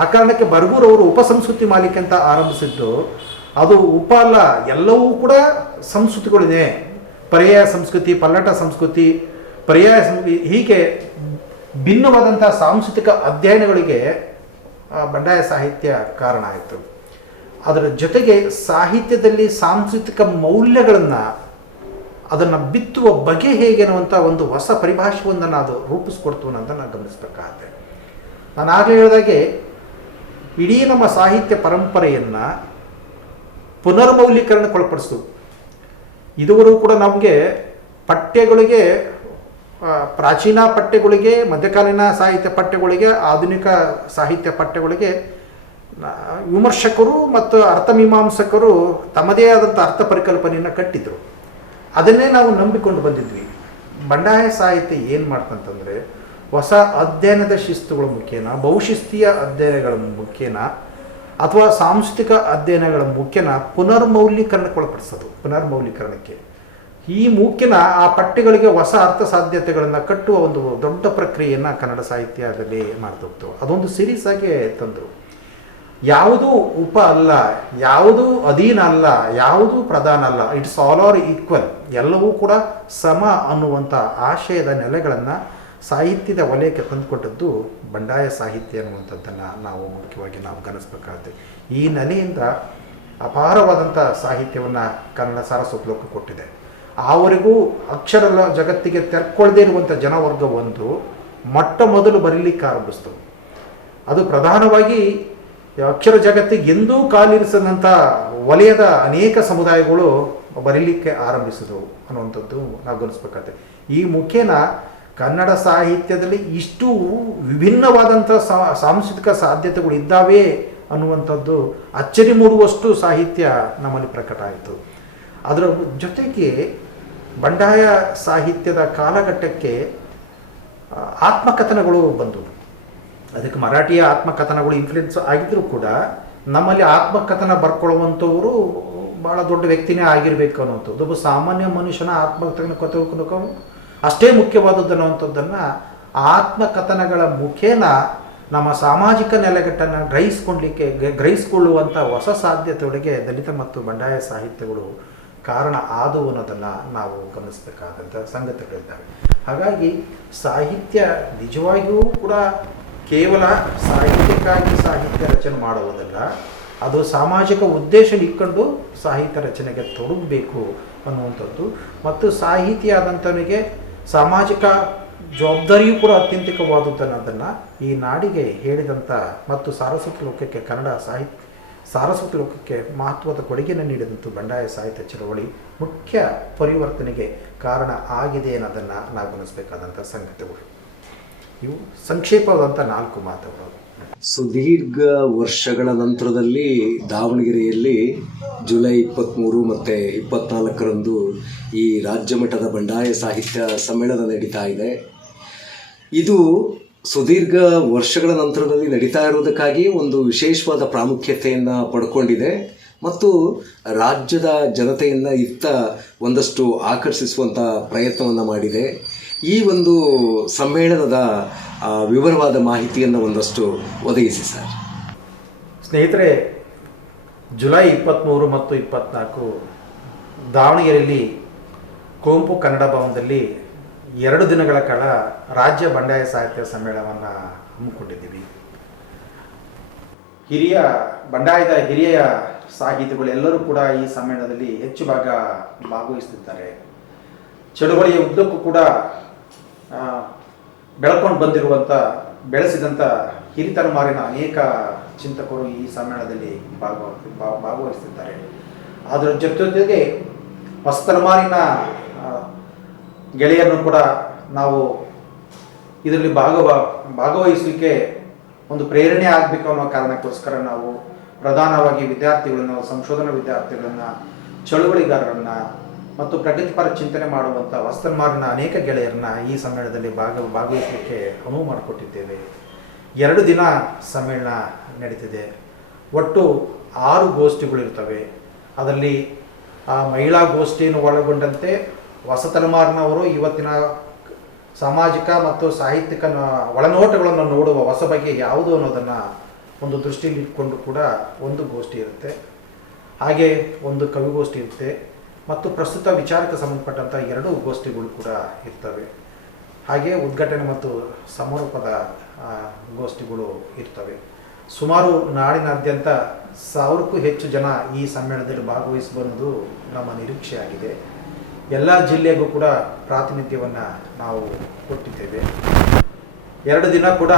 ಆ ಕಾರಣಕ್ಕೆ ಬರಗೂರವರು ಉಪಸಂಸ್ಕೃತಿ ಮಾಲಿಕೆ ಅಂತ ಆರಂಭಿಸಿದ್ದು. ಅದು ಉಪ ಅಲ್ಲ, ಎಲ್ಲವೂ ಕೂಡ ಸಂಸ್ಕೃತಿಗಳಿದೆ. ಪರ್ಯಾಯ ಸಂಸ್ಕೃತಿ, ಪಲ್ಲಟ ಸಂಸ್ಕೃತಿ, ಪರ್ಯಾಯ ಸಂಸ್ಕೃತಿ, ಹೀಗೆ ಭಿನ್ನವಾದಂಥ ಸಾಂಸ್ಕೃತಿಕ ಅಧ್ಯಯನಗಳಿಗೆ ಬಂಡಾಯ ಸಾಹಿತ್ಯ ಕಾರಣ ಆಯಿತು. ಅದರ ಜೊತೆಗೆ ಸಾಹಿತ್ಯದಲ್ಲಿ ಸಾಂಸ್ಕೃತಿಕ ಮೌಲ್ಯಗಳನ್ನು ಅದನ್ನು ಬಿತ್ತುವ ಬಗೆ ಹೇಗೆ ಅನ್ನುವಂಥ ಒಂದು ಹೊಸ ಪರಿಭಾಷೆಯೊಂದನ್ನು ಅದು ರೂಪಿಸ್ಕೊಡ್ತು ಅನ್ನೋದನ್ನು ನಾನು ಗಮನಿಸಬೇಕಾಗತ್ತೆ. ನಾನು ಆಗಲೇ ಹೇಳಿದಾಗೆ ಇಡೀ ನಮ್ಮ ಸಾಹಿತ್ಯ ಪರಂಪರೆಯನ್ನು ಪುನರ್ಮೌಲ್ಯೀಕರಣಕ್ಕೊಳಪಡಿಸ್ತು. ಇದುವರೆಗೂ ಕೂಡ ನಮಗೆ ಪಠ್ಯಗಳಿಗೆ, ಪ್ರಾಚೀನ ಪಠ್ಯಗಳಿಗೆ, ಮಧ್ಯಕಾಲೀನ ಸಾಹಿತ್ಯ ಪಠ್ಯಗಳಿಗೆ, ಆಧುನಿಕ ಸಾಹಿತ್ಯ ಪಠ್ಯಗಳಿಗೆ ವಿಮರ್ಶಕರು ಮತ್ತು ಅರ್ಥಮೀಮಾಂಸಕರು ತಮ್ಮದೇ ಆದಂಥ ಅರ್ಥ ಪರಿಕಲ್ಪನೆಯನ್ನು ಕಟ್ಟಿದ್ರು. ಅದನ್ನೇ ನಾವು ನಂಬಿಕೊಂಡು ಬಂದಿದ್ವಿ. ಬಂಡಾಯ ಸಾಹಿತ್ಯ ಏನು ಮಾಡ್ತಂತಂದರೆ ಹೊಸ ಅಧ್ಯಯನದ ಶಿಸ್ತುಗಳ ಮುಖೇನ, ಬಹುಶಿಸ್ತೀಯ ಅಧ್ಯಯನಗಳ ಮುಖೇನ ಅಥವಾ ಸಾಂಸ್ಕೃತಿಕ ಅಧ್ಯಯನಗಳ ಮುಖೇನ ಪುನರ್ಮೌಲ್ಯೀಕರಣಕ್ಕೆ ಈ ಮುಖ್ಯನ ಆ ಪಠ್ಯಗಳಿಗೆ ಹೊಸ ಅರ್ಥ ಸಾಧ್ಯತೆಗಳನ್ನು ಕಟ್ಟುವ ಒಂದು ದೊಡ್ಡ ಪ್ರಕ್ರಿಯೆಯನ್ನು ಕನ್ನಡ ಸಾಹಿತ್ಯದಲ್ಲಿ ಮಾಡ್ತಿತ್ತು. ಅದೊಂದು ಸೀರೀಸ್ ಆಗಿ ತಂದರು. ಯಾವುದೂ ಉಪ ಅಲ್ಲ, ಯಾವುದೂ ಅಧೀನ ಅಲ್ಲ, ಯಾವುದೂ ಪ್ರಧಾನ ಅಲ್ಲ, ಇಟ್ಸ್ ಆಲ್ ಆರ್ ಈಕ್ವಲ್, ಎಲ್ಲವೂ ಕೂಡ ಸಮ ಅನ್ನುವಂಥ ಆಶಯದ ನೆಲೆಗಳನ್ನು ಸಾಹಿತ್ಯದ ವಲಯಕ್ಕೆ ತಂದುಕೊಟ್ಟದ್ದು ಬಂಡಾಯ ಸಾಹಿತ್ಯ ಅನ್ನುವಂಥದ್ದನ್ನು ನಾವು ಮುಖ್ಯವಾಗಿ ಗಮನಿಸಬೇಕಾಗುತ್ತೆ. ಈ ನೆಲೆಯಿಂದ ಅಪಾರವಾದಂಥ ಸಾಹಿತ್ಯವನ್ನು ಕನ್ನಡ ಸಾರಸ್ವತ ಲೋಕ ಕೊಟ್ಟಿದೆ. ಆವರೆಗೂ ಅಕ್ಷರ ಜಗತ್ತಿಗೆ ತೆರ್ಕೊಳ್ಳದೇ ಇರುವಂಥ ಜನವರ್ಗ ಒಂದು ಮೊಟ್ಟ ಮೊದಲು ಬರೀಲಿಕ್ಕೆ ಆರಂಭಿಸ್ತು. ಅದು ಪ್ರಧಾನವಾಗಿ ಅಕ್ಷರ ಜಗತ್ತಿಗೆ ಎಂದೂ ಕಾಲಿರಿಸದಂಥ ವಲಯದ ಅನೇಕ ಸಮುದಾಯಗಳು ಬರೀಲಿಕ್ಕೆ ಆರಂಭಿಸಿದವು ಅನ್ನುವಂಥದ್ದು ನಾವು ಗಮನಿಸ್ಬೇಕಾಗುತ್ತೆ. ಈ ಮುಖೇನ ಕನ್ನಡ ಸಾಹಿತ್ಯದಲ್ಲಿ ಇಷ್ಟು ವಿಭಿನ್ನವಾದಂಥ ಸಾಂಸ್ಕೃತಿಕ ಸಾಧ್ಯತೆಗಳು ಇದ್ದಾವೆ ಅನ್ನುವಂಥದ್ದು ಅಚ್ಚರಿ ಮೂಡುವಷ್ಟು ಸಾಹಿತ್ಯ ನಮ್ಮಲ್ಲಿ ಪ್ರಕಟ ಆಯಿತು. ಅದರ ಜೊತೆಗೆ ಬಂಡಾಯ ಸಾಹಿತ್ಯದ ಕಾಲಘಟ್ಟಕ್ಕೆ ಆತ್ಮಕಥನಗಳು ಬಂದವು. ಅದಕ್ಕೆ ಮರಾಠಿಯ ಆತ್ಮಕಥನಗಳು ಇನ್ಫ್ಲುಯೆನ್ಸ್ ಆಗಿದ್ದರೂ ಕೂಡ ನಮ್ಮಲ್ಲಿ ಆತ್ಮಕಥನ ಬರ್ಕೊಳ್ಳುವಂಥವರು ಭಾಳ ದೊಡ್ಡ ವ್ಯಕ್ತಿನೇ ಆಗಿರಬೇಕು ಅನ್ನುವಂಥದ್ದು. ಒಬ್ಬ ಸಾಮಾನ್ಯ ಮನುಷ್ಯನ ಆತ್ಮಕಥನ ಅಷ್ಟೇ ಮುಖ್ಯವಾದದ್ದು ಅನ್ನುವಂಥದ್ದನ್ನು ಆತ್ಮಕಥನಗಳ ಮುಖೇನ ನಮ್ಮ ಸಾಮಾಜಿಕ ನೆಲೆಗಟ್ಟನ್ನು ಗ್ರಹಿಸಿಕೊಳ್ಳುವಂಥ ಹೊಸ ಸಾಧ್ಯತೆಯೊಳಗೆ ದಲಿತ ಮತ್ತು ಬಂಡಾಯ ಸಾಹಿತ್ಯಗಳು ಕಾರಣ ಆದವು ಅನ್ನೋದನ್ನು ನಾವು ಗಮನಿಸಬೇಕಾದಂಥ ಸಂಗತಿಗಳಿದ್ದಾವೆ. ಹಾಗಾಗಿ ಸಾಹಿತ್ಯ ನಿಜವಾಗಿಯೂ ಕೂಡ ಕೇವಲ ಸಾಹಿತ್ಯಕ್ಕಾಗಿ ಸಾಹಿತ್ಯ ರಚನೆ ಮಾಡುವುದಲ್ಲ, ಅದು ಸಾಮಾಜಿಕ ಉದ್ದೇಶ ಇಟ್ಕೊಂಡು ಸಾಹಿತ್ಯ ರಚನೆಗೆ ತೊಡಗಬೇಕು ಅನ್ನುವಂಥದ್ದು. ಮತ್ತು ಸಾಹಿತಿ ಆದಂಥವನಿಗೆ ಸಾಮಾಜಿಕ ಜವಾಬ್ದಾರಿಯೂ ಕೂಡ ಅತ್ಯಂತಿಕವಾದದ್ದು ಅನ್ನೋದನ್ನು ಈ ನಾಡಿಗೆ ಹೇಳಿದಂಥ ಮತ್ತು ಸಾರಸ್ವತ ಲೋಕಕ್ಕೆ ಕನ್ನಡ ಸಾರಸ್ವತ ಲೋಕಕ್ಕೆ ಮಹತ್ವದ ಕೊಡುಗೆಯನ್ನು ನೀಡಿದಂಥ ಬಂಡಾಯ ಸಾಹಿತ್ಯ ಚಳವಳಿ ಮುಖ್ಯ ಪರಿವರ್ತನೆಗೆ ಕಾರಣ ಆಗಿದೆ ಅನ್ನೋದನ್ನು ನಾವು ಗಮನಿಸಬೇಕಾದಂಥ ಸಂಗತಿಗಳು. ಇವು ಸಂಕ್ಷೇಪವಾದಂಥ 4 ಮಾತುಗಳು. ಸುದೀರ್ಘ ವರ್ಷಗಳ ನಂತರದಲ್ಲಿ ದಾವಣಗೆರೆಯಲ್ಲಿ ಜುಲೈ 23 ಮತ್ತು 24ರಂದು ಈ ರಾಜ್ಯ ಮಟ್ಟದ ಬಂಡಾಯ ಸಾಹಿತ್ಯ ಸಮ್ಮೇಳನ ನಡೀತಾ ಇದೆ. ಇದು ಸುದೀರ್ಘ ವರ್ಷಗಳ ನಂತರದಲ್ಲಿ ನಡೀತಾ ಇರೋದಕ್ಕಾಗಿ ಒಂದು ವಿಶೇಷವಾದ ಪ್ರಾಮುಖ್ಯತೆಯನ್ನು ಪಡ್ಕೊಂಡಿದೆ ಮತ್ತು ರಾಜ್ಯದ ಜನತೆಯನ್ನು ಇತ್ತ ಒಂದಷ್ಟು ಆಕರ್ಷಿಸುವಂಥ ಪ್ರಯತ್ನವನ್ನು ಮಾಡಿದೆ. ಈ ಒಂದು ಸಮ್ಮೇಳನದ ವಿವರವಾದ ಮಾಹಿತಿಯನ್ನು ಒಂದಷ್ಟು ಒದಗಿಸಿ ಸರ್. ಸ್ನೇಹಿತರೆ, ಜುಲೈ 23 ಮತ್ತು 24 ದಾವಣಗೆರೆಯಲ್ಲಿ ಕುವೆಂಪು ಕನ್ನಡ ಭವನದಲ್ಲಿ 2 ದಿನಗಳ ಕಾಲ ರಾಜ್ಯ ಬಂಡಾಯ ಸಾಹಿತ್ಯ ಸಮ್ಮೇಳನವನ್ನು ಹಮ್ಮಿಕೊಂಡಿದ್ದೀವಿ. ಬಂಡಾಯದ ಹಿರಿಯ ಸಾಹಿತಿಗಳು ಎಲ್ಲರೂ ಕೂಡ ಈ ಸಮ್ಮೇಳನದಲ್ಲಿ ಹೆಚ್ಚು ಭಾಗವಹಿಸುತ್ತಿದ್ದಾರೆ. ಚಳುವಳಿಯ ಉದ್ದಕ್ಕೂ ಕೂಡ ಬೆಳ್ಕೊಂಡು ಬೆಳೆಸಿದಂಥ ಹಿರಿತಲೆಮಾರಿನ ಅನೇಕ ಚಿಂತಕರು ಈ ಸಮ್ಮೇಳನದಲ್ಲಿ ಭಾಗವಹಿಸುತ್ತಿದ್ದಾರೆ. ಅದರ ಜೊತೆಗೆ ಹೊಸ ತಲೆಮಾರಿನ ಗೆಳೆಯರನ್ನು ಕೂಡ ನಾವು ಇದರಲ್ಲಿ ಭಾಗವಹಿಸಲಿಕ್ಕೆ ಒಂದು ಪ್ರೇರಣೆ ಆಗಬೇಕು ಅನ್ನೋ ಕಾರಣಕ್ಕೋಸ್ಕರ ನಾವು ಪ್ರಧಾನವಾಗಿ ವಿದ್ಯಾರ್ಥಿಗಳನ್ನು, ಸಂಶೋಧನಾ ವಿದ್ಯಾರ್ಥಿಗಳನ್ನು, ಚಳುವಳಿಗಾರರನ್ನು ಮತ್ತು ಪ್ರಗತಿಪರ ಚಿಂತನೆ ಮಾಡುವಂಥ ಹೊಸ ತಲೆಮಾರಿನ ಅನೇಕ ಗೆಳೆಯರನ್ನ ಈ ಸಮ್ಮೇಳನದಲ್ಲಿ ಭಾಗವಹಿಸಲಿಕ್ಕೆ ಅನುವು ಮಾಡಿಕೊಟ್ಟಿದ್ದೇವೆ. 2 ದಿನ ಸಮ್ಮೇಳನ ನಡೀತಿದೆ. ಒಟ್ಟು 6 ಗೋಷ್ಠಿಗಳಿರ್ತವೆ. ಅದರಲ್ಲಿ ಮಹಿಳಾ ಗೋಷ್ಠಿಯನ್ನು ಒಳಗೊಂಡಂತೆ ಹೊಸ ತಲೆಮಾರಿನವರು ಇವತ್ತಿನ ಸಾಮಾಜಿಕ ಮತ್ತು ಸಾಹಿತ್ಯಿಕ ಒಳನೋಟಗಳನ್ನು ನೋಡುವ ಹೊಸ ಬಗೆ ಯಾವುದು ಅನ್ನೋದನ್ನು ಒಂದು ದೃಷ್ಟಿಯಲ್ಲಿ ಇಟ್ಕೊಂಡು ಕೂಡ ಒಂದು ಗೋಷ್ಠಿ ಇರುತ್ತೆ. ಹಾಗೆ ಒಂದು ಕವಿಗೋಷ್ಠಿ ಇರುತ್ತೆ ಮತ್ತು ಪ್ರಸ್ತುತ ವಿಚಾರಕ್ಕೆ ಸಂಬಂಧಪಟ್ಟಂಥ 2 ಗೋಷ್ಠಿಗಳು ಕೂಡ ಇರ್ತವೆ. ಹಾಗೆ ಉದ್ಘಾಟನೆ ಮತ್ತು ಸಮಾರೋಪದ ಗೋಷ್ಠಿಗಳು ಇರ್ತವೆ. ಸುಮಾರು ನಾಡಿನಾದ್ಯಂತ 1000ಕ್ಕೂ ಹೆಚ್ಚು ಜನ ಈ ಸಮ್ಮೇಳನದಲ್ಲಿ ಭಾಗವಹಿಸಬಹುದು ನಮ್ಮ ನಿರೀಕ್ಷೆ ಆಗಿದೆ. ಎಲ್ಲ ಜಿಲ್ಲೆಗೂ ಕೂಡ ಪ್ರಾತಿನಿಧ್ಯವನ್ನು ನಾವು ಕೊಟ್ಟಿದ್ದೇವೆ. 2 ದಿನ ಕೂಡ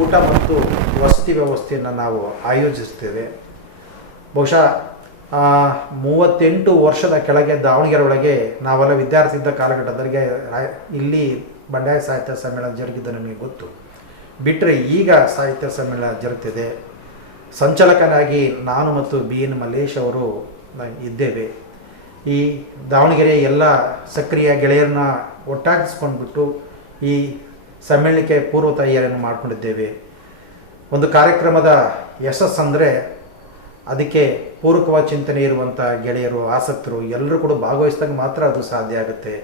ಊಟ ಮತ್ತು ವಸತಿ ವ್ಯವಸ್ಥೆಯನ್ನು ನಾವು ಆಯೋಜಿಸ್ತೇವೆ. ಬಹುಶಃ 38 ವರ್ಷದ ಕೆಳಗೆ ದಾವಣಗೆರೆ ಒಳಗೆ ನಾವೆಲ್ಲ ವಿದ್ಯಾರ್ಥಿ ಇದ್ದ ಕಾಲಘಟ್ಟದವರೆಗೆ ಇಲ್ಲಿ ಬಂಡಾಯ ಸಾಹಿತ್ಯ ಸಮ್ಮೇಳನ ಜರುಗಿದ್ದು ನನಗೆ ಗೊತ್ತು. ಬಿಟ್ಟರೆ ಈಗ ಸಾಹಿತ್ಯ ಸಮ್ಮೇಳನ ಜರುಗ್ತಿದೆ. ಸಂಚಾಲಕನಾಗಿ ನಾನು ಮತ್ತು BN ಮಲ್ಲೇಶ್ ಅವರು ಇದ್ದೇವೆ. ಈ ದಾವಣಗೆರೆಯ ಎಲ್ಲ ಸಕ್ರಿಯ ಗೆಳೆಯರನ್ನ ಒಟ್ಟಾಗಿಸ್ಕೊಂಡ್ಬಿಟ್ಟು ಈ ಸಮ್ಮೇಳನಕ್ಕೆ ಪೂರ್ವ ತಯಾರಿಯನ್ನು ಮಾಡಿಕೊಂಡಿದ್ದೇವೆ. ಒಂದು ಕಾರ್ಯಕ್ರಮದ ಯಶಸ್ಸಂದರೆ ಅದಕ್ಕೆ ಪೂರಕವಾದ ಚಿಂತನೆ ಇರುವಂಥ ಗೆಳೆಯರು, ಆಸಕ್ತರು ಎಲ್ಲರೂ ಕೂಡ ಭಾಗವಹಿಸಿದಾಗ ಮಾತ್ರ ಅದು ಸಾಧ್ಯ ಆಗುತ್ತೆ.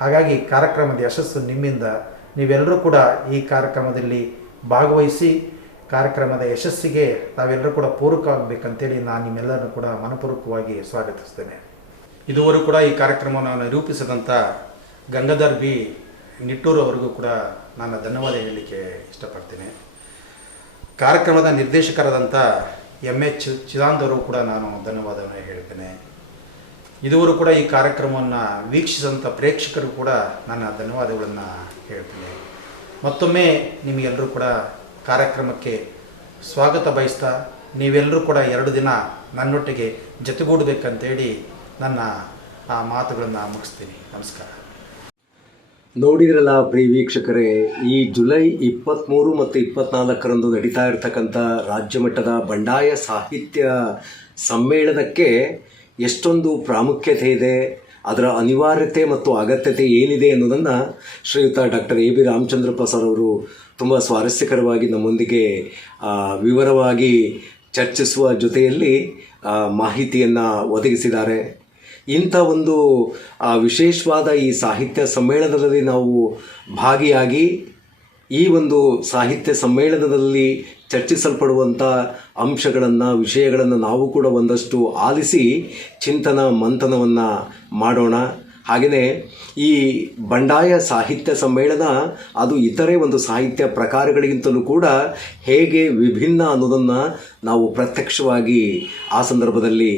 ಹಾಗಾಗಿ ಕಾರ್ಯಕ್ರಮದ ಯಶಸ್ಸು ನಿಮ್ಮಿಂದ. ನೀವೆಲ್ಲರೂ ಕೂಡ ಈ ಕಾರ್ಯಕ್ರಮದಲ್ಲಿ ಭಾಗವಹಿಸಿ ಕಾರ್ಯಕ್ರಮದ ಯಶಸ್ಸಿಗೆ ತಾವೆಲ್ಲರೂ ಕೂಡ ಪೂರಕವಾಗಬೇಕಂತೇಳಿ ನಾನು ನಿಮ್ಮೆಲ್ಲರನ್ನು ಕೂಡ ಮನಪೂರ್ವಕವಾಗಿ ಸ್ವಾಗತಿಸ್ತೇನೆ. ಇದುವರೆಗೂ ಕೂಡ ಈ ಕಾರ್ಯಕ್ರಮವನ್ನು ನಿರೂಪಿಸಿದಂಥ ಗಂಗಾಧರ್ B. ನಿಟ್ಟೂರು ಅವರಿಗೂ ಕೂಡ ನಾನು ಧನ್ಯವಾದ ಹೇಳಲಿಕ್ಕೆ ಇಷ್ಟಪಡ್ತೇನೆ. ಕಾರ್ಯಕ್ರಮದ ನಿರ್ದೇಶಕರಾದಂಥ MH ಚಿದಾನಂದ್ ಅವರು ಕೂಡ ನಾನು ಧನ್ಯವಾದವನ್ನು ಹೇಳ್ತೇನೆ. ಇದುವರೆಗೂ ಕೂಡ ಈ ಕಾರ್ಯಕ್ರಮವನ್ನು ವೀಕ್ಷಿಸಿದಂಥ ಪ್ರೇಕ್ಷಕರು ಕೂಡ ನನ್ನ ಧನ್ಯವಾದಗಳನ್ನು ಹೇಳ್ತೇನೆ. ಮತ್ತೊಮ್ಮೆ ನಿಮಗೆಲ್ಲರೂ ಕೂಡ ಕಾರ್ಯಕ್ರಮಕ್ಕೆ ಸ್ವಾಗತ ಬಯಸ್ತಾ ನೀವೆಲ್ಲರೂ ಕೂಡ 2 ದಿನ ನನ್ನೊಟ್ಟಿಗೆ ಜೊತೆಗೂಡಬೇಕಂತೇಳಿ ನನ್ನ ಆ ಮಾತುಗಳನ್ನು ಮುಗಿಸ್ತೀನಿ. ನಮಸ್ಕಾರ. ನೋಡಿದ್ರಲ್ಲ ಪ್ರಿಯ ವೀಕ್ಷಕರೇ, ಈ ಜುಲೈ 23 ಮತ್ತು 24ರಂದು ನಡೀತಾ ಇರತಕ್ಕಂಥ ರಾಜ್ಯ ಮಟ್ಟದ ಬಂಡಾಯ ಸಾಹಿತ್ಯ ಸಮ್ಮೇಳನಕ್ಕೆ ಎಷ್ಟೊಂದು ಪ್ರಾಮುಖ್ಯತೆ ಇದೆ, ಅದರ ಅನಿವಾರ್ಯತೆ ಮತ್ತು ಅಗತ್ಯತೆ ಏನಿದೆ ಅನ್ನೋದನ್ನು ಶ್ರೀಯುತ doctor A B Ramachandrappa sir ಅವರು ತುಂಬ ಸ್ವಾರಸ್ಯಕರವಾಗಿ ನಮ್ಮೊಂದಿಗೆ ವಿವರವಾಗಿ ಚರ್ಚಿಸುವ ಜೊತೆಯಲ್ಲಿ ಮಾಹಿತಿಯನ್ನು ಒದಗಿಸಿದ್ದಾರೆ. ಇಂಥ ಒಂದು ವಿಶೇಷವಾದ ಈ ಸಾಹಿತ್ಯ ಸಮ್ಮೇಳನದಲ್ಲಿ ನಾವು ಭಾಗಿಯಾಗಿ ಈ ಒಂದು ಸಾಹಿತ್ಯ ಸಮ್ಮೇಳನದಲ್ಲಿ ಚರ್ಚಿಸಲ್ಪಡುವಂಥ ಅಂಶಗಳನ್ನು, ವಿಷಯಗಳನ್ನು ನಾವು ಕೂಡ ಒಂದಷ್ಟು ಆಲಿಸಿ ಚಿಂತನ ಮಂಥನವನ್ನು ಮಾಡೋಣ. ಹಾಗೆಯೇ ಈ ಬಂಡಾಯ ಸಾಹಿತ್ಯ ಸಮ್ಮೇಳನ ಅದು ಇತರೆ ಒಂದು ಸಾಹಿತ್ಯ ಪ್ರಕಾರಗಳಿಗಿಂತಲೂ ಕೂಡ ಹೇಗೆ ವಿಭಿನ್ನ ಅನ್ನೋದನ್ನು ನಾವು ಪ್ರತ್ಯಕ್ಷವಾಗಿ ಆ ಸಂದರ್ಭದಲ್ಲಿ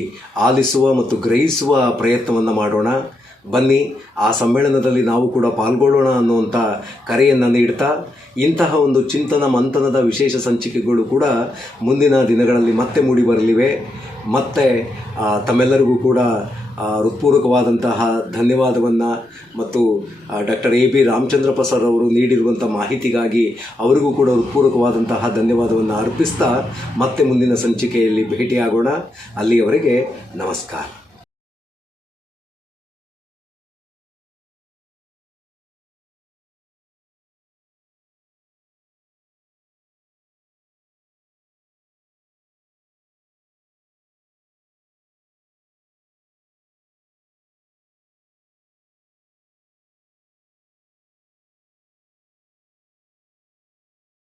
ಆಲಿಸುವ ಮತ್ತು ಗ್ರಹಿಸುವ ಪ್ರಯತ್ನವನ್ನು ಮಾಡೋಣ. ಬನ್ನಿ, ಆ ಸಮ್ಮೇಳನದಲ್ಲಿ ನಾವು ಕೂಡ ಪಾಲ್ಗೊಳ್ಳೋಣ ಅನ್ನುವಂಥ ಕರೆಯನ್ನು ನೀಡ್ತಾ, ಇಂತಹ ಒಂದು ಚಿಂತನ ಮಂಥನದ ವಿಶೇಷ ಸಂಚಿಕೆಗಳು ಕೂಡ ಮುಂದಿನ ದಿನಗಳಲ್ಲಿ ಮತ್ತೆ ಮೂಡಿ ಬರಲಿವೆ. ಮತ್ತು ತಮ್ಮೆಲ್ಲರಿಗೂ ಕೂಡ ಹೃತ್ಪೂರ್ವಕವಾದಂತಹ ಧನ್ಯವಾದವನ್ನು ಮತ್ತು doctor A B Ramachandrappa sir ಅವರು ನೀಡಿರುವಂಥ ಮಾಹಿತಿಗಾಗಿ ಅವರಿಗೂ ಕೂಡ ಹೃತ್ಪೂರ್ವಕವಾದಂತಹ ಧನ್ಯವಾದವನ್ನು ಅರ್ಪಿಸ್ತಾ ಮತ್ತೆ ಮುಂದಿನ ಸಂಚಿಕೆಯಲ್ಲಿ ಭೇಟಿಯಾಗೋಣ. ಅಲ್ಲಿಯವರೆಗೆ ನಮಸ್ಕಾರ.